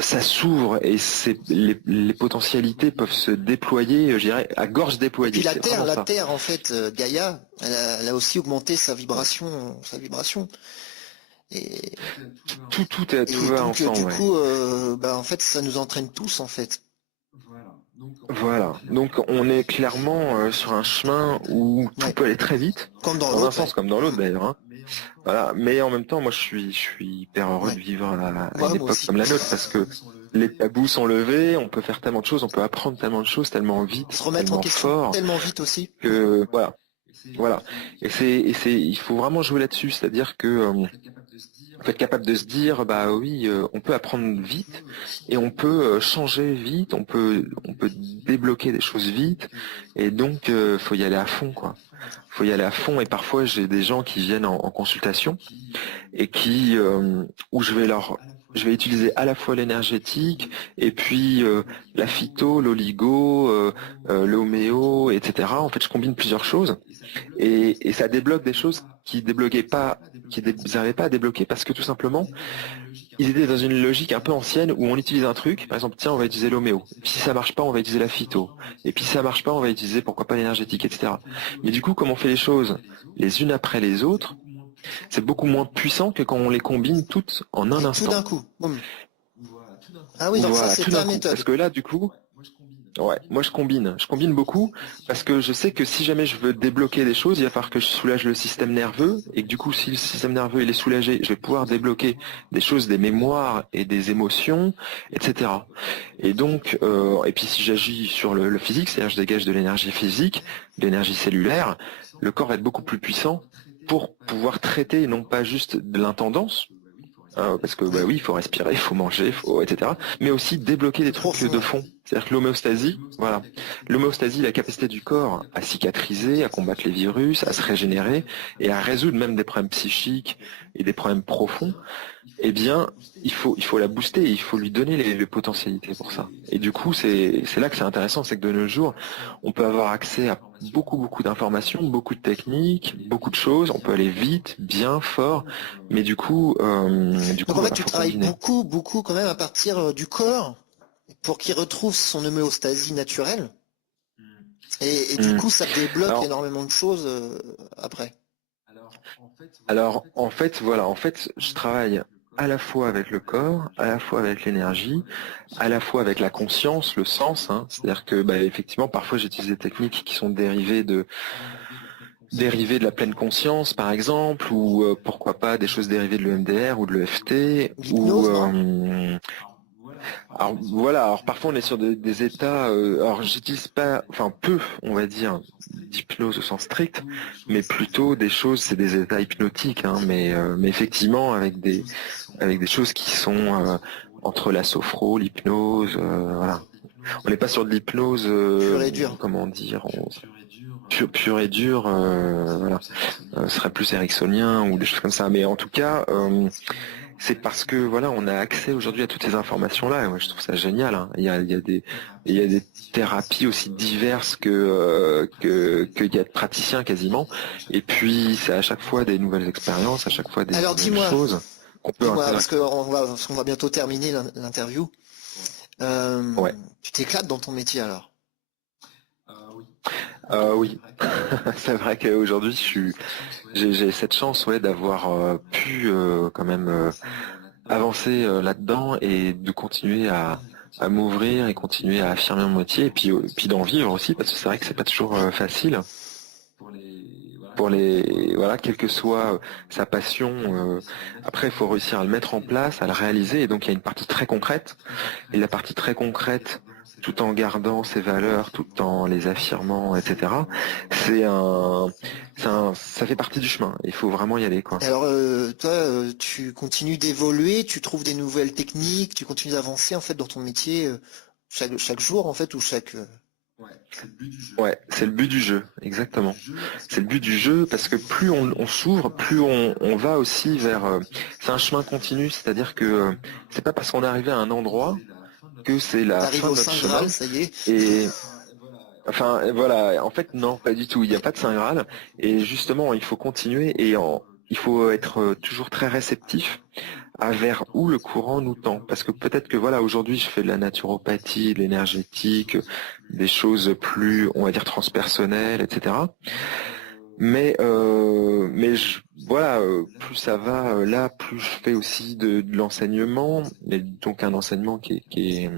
ça s'ouvre et les potentialités peuvent se déployer, je dirais, à gorge Et puis déployée, c'est vraiment la ça. Terre en fait, Gaïa, elle a aussi augmenté sa vibration. Et, Tout et va donc ensemble, du ouais. coup, en fait, ça nous entraîne tous en fait. Voilà, donc on est clairement sur un chemin où tout Ouais. peut aller très vite, Comme dans dans un l'autre, sens ouais. comme dans l'autre d'ailleurs. Voilà, mais en même temps, moi je suis hyper heureux Ouais. de vivre à une Ouais, moi époque aussi. comme la nôtre parce que les tabous sont levés, on peut faire tellement de choses, on peut apprendre tellement de choses, tellement Se vite, remettre en tellement question fort tellement vite aussi. que voilà. Il faut vraiment jouer là-dessus, c'est-à-dire que faut être capable de se dire, bah oui, on peut apprendre vite et on peut changer vite, on peut débloquer des choses vite, et donc faut y aller à fond, quoi. Faut y aller à fond, et parfois j'ai des gens qui viennent en consultation et où je vais leur je vais utiliser à la fois l'énergétique et puis la phyto, l'oligo, l'homéo, etc. En fait, je combine plusieurs choses et ça débloque des choses qui débloquaient pas, qui n'arrivaient pas à débloquer parce que tout simplement, ils étaient dans une logique un peu ancienne où on utilise un truc, par exemple, tiens, on va utiliser l'homéo. Puis si ça marche pas, on va utiliser la phyto. Et puis si ça marche pas, on va utiliser pourquoi pas l'énergétique, etc. Mais du coup, comme on fait les choses les unes après les autres, c'est beaucoup moins puissant que quand on les combine toutes en un Et tout d'un instant. coup. Boum. Ah oui, donc ça, Voilà, c'est tout ta d'un coup. méthode. Parce que là, du coup, ouais, moi je combine. Je combine beaucoup parce que je sais que si jamais je veux débloquer des choses, il va falloir que je soulage le système nerveux et que du coup, si le système nerveux il est soulagé, je vais pouvoir débloquer des choses, des mémoires et des émotions, etc. Et donc, et puis si j'agis sur le physique, c'est-à-dire je dégage de l'énergie physique, de l'énergie cellulaire, le corps va être beaucoup plus puissant pour pouvoir traiter non pas juste de l'intendance, parce que bah Oui, oui, il faut respirer, il faut manger, etc. Mais aussi débloquer des plus trucs profond. de fond. C'est-à-dire que l'homéostasie, voilà. L'homéostasie, la capacité du corps à cicatriser, à combattre les virus, à se régénérer et à résoudre même des problèmes psychiques et des problèmes profonds, eh bien, il faut la booster, il faut lui donner les potentialités pour ça. Et du coup, c'est là que c'est intéressant, c'est que de nos jours, on peut avoir accès à beaucoup d'informations, beaucoup de techniques, beaucoup de choses. On peut aller vite, bien, fort, mais Donc en fait, voilà, tu faut travailles combiner. beaucoup quand même à partir du corps pour qu'il retrouve son homéostasie naturelle. Et du Hmm. coup, ça débloque Alors, énormément de choses après. alors, en fait, voilà, en fait, je travaille à la fois avec le corps, à la fois avec l'énergie, à la fois avec la conscience, le sens, hein. C'est-à-dire que, bah, effectivement, parfois j'utilise des techniques qui sont dérivées de la pleine conscience, par exemple, ou pourquoi pas des choses dérivées de l'EMDR ou de l'EFT, ou L'hypnose, non? alors voilà, alors parfois on est sur des états, alors j'utilise pas, enfin peu, on va dire, d'hypnose au sens strict, mais plutôt des choses, c'est des états hypnotiques, hein, mais effectivement avec des choses qui sont entre la sophro, l'hypnose, voilà. On n'est pas sur de l'hypnose, Pur et dur. comment dire, pur et dur, voilà. Ce serait plus ericksonien ou des choses comme ça. Mais en tout cas, c'est parce que voilà, on a accès aujourd'hui à toutes ces informations-là, et moi je trouve ça génial, hein. Il y a des thérapies aussi diverses qu'il y a de praticiens quasiment. Et puis c'est à chaque fois des nouvelles expériences, à chaque fois des Alors nouvelles dis-moi, choses qu'on peut dis-moi, intégrer. parce qu'on va bientôt terminer l'interview. Ouais. Tu t'éclates dans ton métier alors? Oui, c'est vrai qu'aujourd'hui j'ai cette chance, ouais, d'avoir pu quand même avancer là-dedans et de continuer à m'ouvrir et continuer à affirmer mon métier et puis d'en vivre aussi parce que c'est vrai que c'est pas toujours facile pour les voilà, quelle que soit sa passion. Après, il faut réussir à le mettre en place, à le réaliser, et donc il y a une partie très concrète. Et la partie très concrète, tout en gardant ses valeurs, tout en les affirmant, etc. Ça fait partie du chemin. Il faut vraiment y aller, quoi. Et alors toi, tu continues d'évoluer, tu trouves des nouvelles techniques, tu continues d'avancer en fait dans ton métier chaque jour en fait ou chaque. Ouais, c'est le but du jeu, exactement. C'est le but du jeu parce que plus on s'ouvre, plus on va aussi vers. C'est un chemin continu, c'est-à-dire que c'est pas parce qu'on est arrivé à un endroit que c'est la T'arrives fin au de notre Saint Graal, chemin. ça y est. Et enfin voilà, en fait non, pas du tout. Il n'y a pas de Saint Graal. Et justement, il faut continuer il faut être toujours très réceptif à vers où le courant nous tend. Parce que peut-être que voilà, aujourd'hui je fais de la naturopathie, de l'énergétique, des choses plus, on va dire, transpersonnelles, etc. Voilà, plus ça va, là, plus je fais aussi de l'enseignement, mais donc un enseignement qui est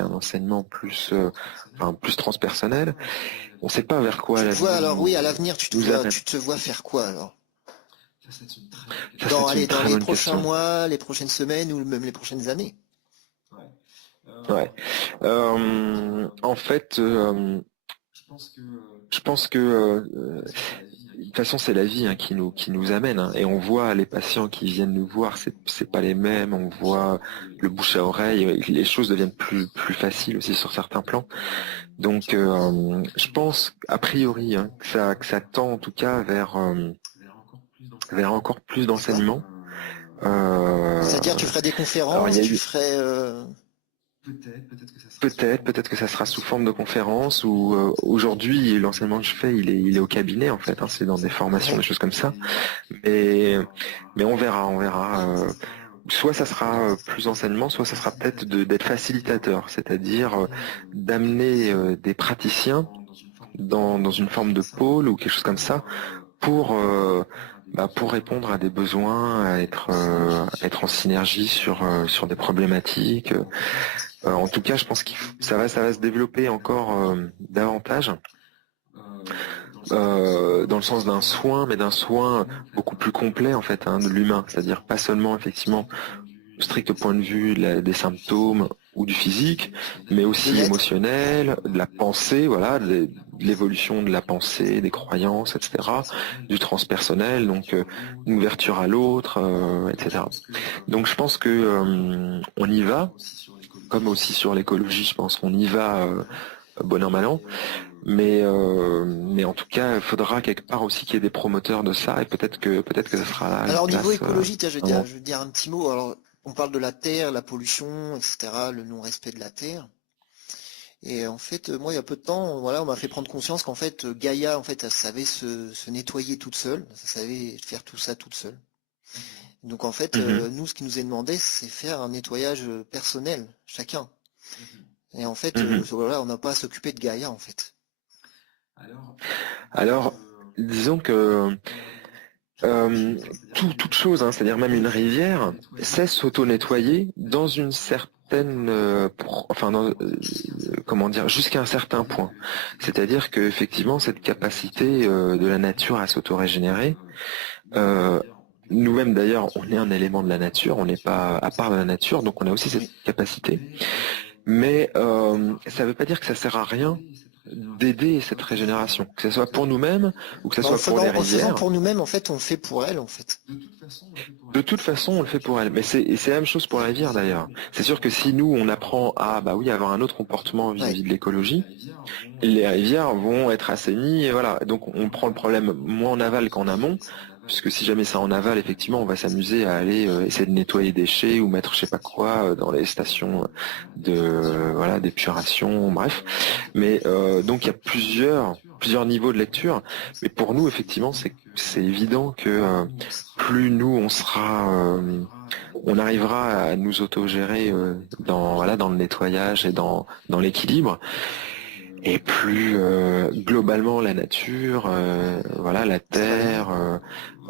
un enseignement plus, enfin, plus transpersonnel. On ne sait pas vers quoi Tu te vois l'avenir alors oui à l'avenir nous amène. tu te vois faire quoi alors? Ça, c'est une Dans très les bonne prochains question. mois, les prochaines semaines ou même les prochaines années? Ouais. En fait, je pense que de toute façon, c'est la vie, hein, qui nous amène, hein. Et on voit les patients qui viennent nous voir, c'est pas les mêmes. On voit le bouche à oreille. Les choses deviennent plus faciles aussi sur certains plans. Donc, je pense a priori, hein, que ça tend en tout cas vers encore plus Tu vois? d'enseignement, C'est-à-dire tu ferais des Alors il conférences, y a tu eu ferais... peut-être que ça sera sous forme de conférence ou aujourd'hui l'enseignement que je fais il est au cabinet en fait, hein, c'est dans des formations, Ouais. des choses comme ça. Mais mais on verra. Soit ça sera plus enseignement, soit ça sera peut-être d'être facilitateur, c'est-à-dire d'amener des praticiens dans une forme de pôle ou quelque chose comme ça pour répondre à des besoins, à être en synergie sur des problématiques. En tout cas, je pense que ça va se développer encore davantage dans le sens d'un soin, mais d'un soin beaucoup plus complet en fait, hein, de l'humain, c'est-à-dire pas seulement effectivement au strict point de vue des symptômes ou du physique, mais De aussi l'être. émotionnel, de la pensée, voilà, de l'évolution de la pensée, des croyances, etc., du transpersonnel, donc une ouverture à l'autre, etc. Donc je pense que on y va, comme aussi sur l'écologie, je pense qu'on y va bon an mal an, mais en tout cas, il faudra quelque part aussi qu'il y ait des promoteurs de ça, et peut-être que ça sera là une Alors au niveau place écologie, tiens, à un moment. je veux dire un petit mot. Alors on parle de la terre, la pollution, etc., le non-respect de la terre. Et en fait, moi, il y a peu de temps, voilà, on m'a fait prendre conscience qu'en fait, Gaïa, en fait, elle savait se nettoyer toute seule, elle savait faire tout ça toute seule. Donc en fait, Mhm. nous, ce qui nous est demandé, c'est faire un nettoyage personnel, chacun. Et en fait, Mhm. voilà, on n'a pas à s'occuper de Gaïa, en fait. Alors, disons que toute chose, hein, c'est-à-dire même une rivière, sait s'auto-nettoyer dans une certaine, comment dire, jusqu'à un certain point. C'est-à-dire que effectivement, cette capacité de la nature à s'auto-régénérer, euh, nous-mêmes d'ailleurs, on est un élément de la nature, on n'est pas à part de la nature, donc on a aussi cette Oui. capacité. Mais ça ne veut pas dire que ça sert à rien d'aider cette régénération, que ce soit pour nous-mêmes ou que ce Bah, soit pour les en le faisant rivières. pour nous-mêmes, en fait, on le fait pour elle, en fait. De toute façon, on le fait pour elle. Mais c'est la même chose pour la rivière d'ailleurs. C'est sûr que si nous, on apprend à bah oui, avoir un autre comportement Ouais. vis-à-vis de l'écologie, les rivières vont être assainies, et voilà. Donc on prend le problème moins en aval qu'en amont, puisque si jamais c'est en aval, effectivement, on va s'amuser à aller essayer de nettoyer des déchets ou mettre je sais pas quoi dans les stations de voilà d'épuration, bref. Mais donc il y a plusieurs niveaux de lecture. Mais pour nous, effectivement, c'est évident que plus nous on arrivera à nous autogérer dans le nettoyage et dans l'équilibre. Et plus globalement la nature, voilà la Ça va mieux. terre,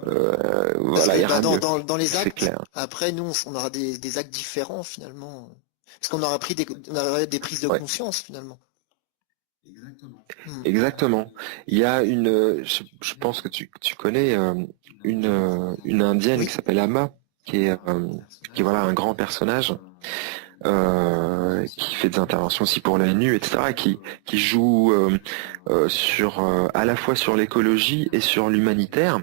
Parce voilà que bah, ira mieux, dans les c'est actes, clair. après, nous, on aura des actes différents, finalement. Parce qu'on aura on aura des prises de Ouais, conscience, finalement. Hmm. exactement. Il y a je pense que tu connais une indienne qui Oui. s'appelle Amma, qui est voilà un grand personnage. Qui fait des interventions aussi pour l'ONU, etc., qui joue à la fois sur l'écologie et sur l'humanitaire,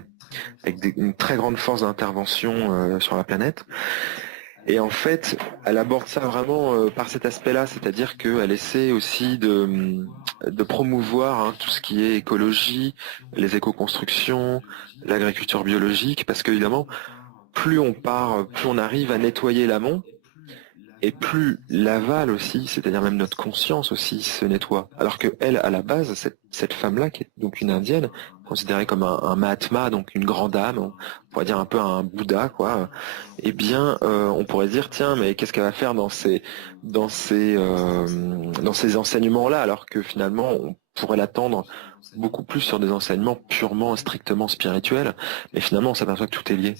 avec une très grande force d'intervention sur la planète. Et en fait, elle aborde ça vraiment par cet aspect-là, c'est-à-dire qu'elle essaie aussi de promouvoir tout ce qui est écologie, les éco-constructions, l'agriculture biologique, parce qu'évidemment, plus on arrive à nettoyer l'amont, et plus l'aval aussi, c'est-à-dire même notre conscience aussi, se nettoie. Alors que elle, à la base, cette femme-là, qui est donc une indienne, considérée comme un Mahatma, donc une grande âme, on pourrait dire un peu un Bouddha, quoi. Eh bien, on pourrait dire, tiens, mais qu'est-ce qu'elle va faire dans ces enseignements-là, alors que finalement, on pourrait l'attendre beaucoup plus sur des enseignements purement, strictement spirituels, mais finalement, on s'aperçoit que tout est lié.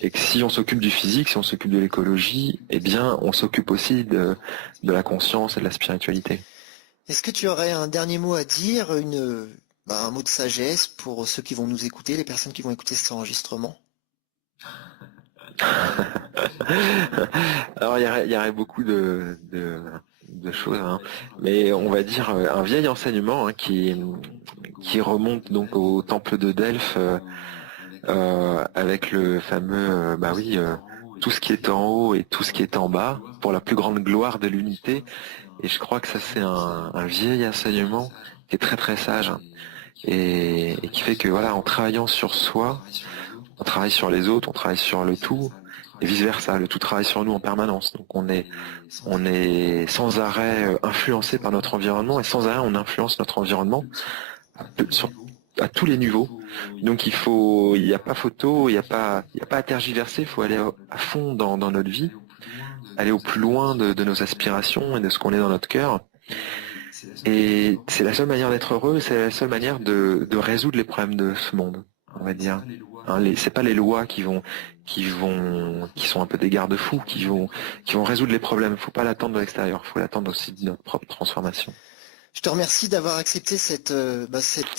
Et que si on s'occupe du physique, si on s'occupe de l'écologie, eh bien, on s'occupe aussi de la conscience et de la spiritualité. Est-ce que tu aurais un dernier mot à dire, un mot de sagesse pour ceux qui vont nous écouter, les personnes qui vont écouter cet enregistrement? Alors, il y aurait beaucoup de choses, hein. Mais on va dire un vieil enseignement qui remonte donc au temple de Delphes, avec le fameux, bah oui, tout ce qui est en haut et tout ce qui est en bas, pour la plus grande gloire de l'unité. Et je crois que ça, c'est un vieil enseignement qui est très très sage, hein, et qui fait que voilà, en travaillant sur soi, on travaille sur les autres, on travaille sur le tout, et vice-versa. Le tout travaille sur nous en permanence. Donc on est sans arrêt influencé par notre environnement et sans arrêt on influence notre environnement à tous les niveaux. Donc il n'y a pas photo, il n'y a pas à tergiverser, il faut aller à fond dans notre vie, aller au plus loin de nos aspirations et de ce qu'on est dans notre cœur. Et c'est la seule manière d'être heureux, c'est la seule manière de résoudre les problèmes de ce monde, on va dire. Hein, c'est pas les lois qui sont un peu des garde-fous, qui vont résoudre les problèmes. Faut pas l'attendre de l'extérieur, faut l'attendre aussi de notre propre transformation. Je te remercie d'avoir accepté cet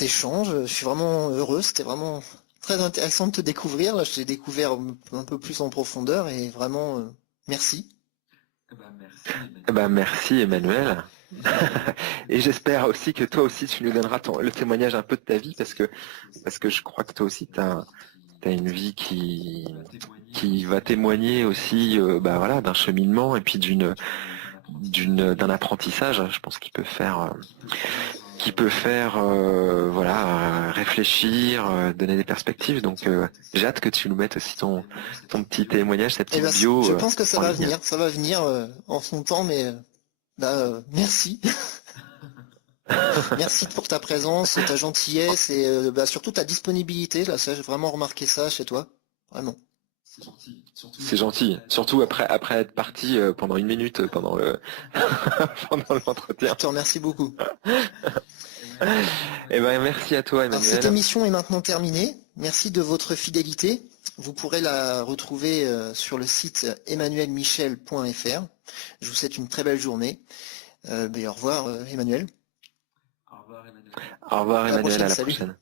échange. Je suis vraiment heureux. C'était vraiment très intéressant de te découvrir. Là, je t'ai découvert un peu plus en profondeur et vraiment merci. Merci Emmanuel. Et j'espère aussi que toi aussi tu nous donneras le témoignage un peu de ta vie parce que je crois que toi aussi tu as une vie qui va témoigner aussi d'un cheminement et puis d'un apprentissage, je pense qu'il peut faire réfléchir, donner des perspectives. Donc j'ai hâte que tu nous mettes aussi ton petit témoignage, ta petite bio. Je pense que ça va venir en son temps, mais merci. Merci pour ta présence, ta gentillesse et surtout ta disponibilité. Là, ça, j'ai vraiment remarqué ça chez toi. Vraiment. C'est gentil. Surtout après être parti pendant 1 minute pendant l'entretien. Je te remercie beaucoup. Merci à toi, Emmanuel. Alors, cette émission est maintenant terminée. Merci de votre fidélité. Vous pourrez la retrouver sur le site emmanuelmichel.fr. Je vous souhaite une très belle journée. Au revoir, Emmanuel. Au revoir, Emmanuel. À la prochaine.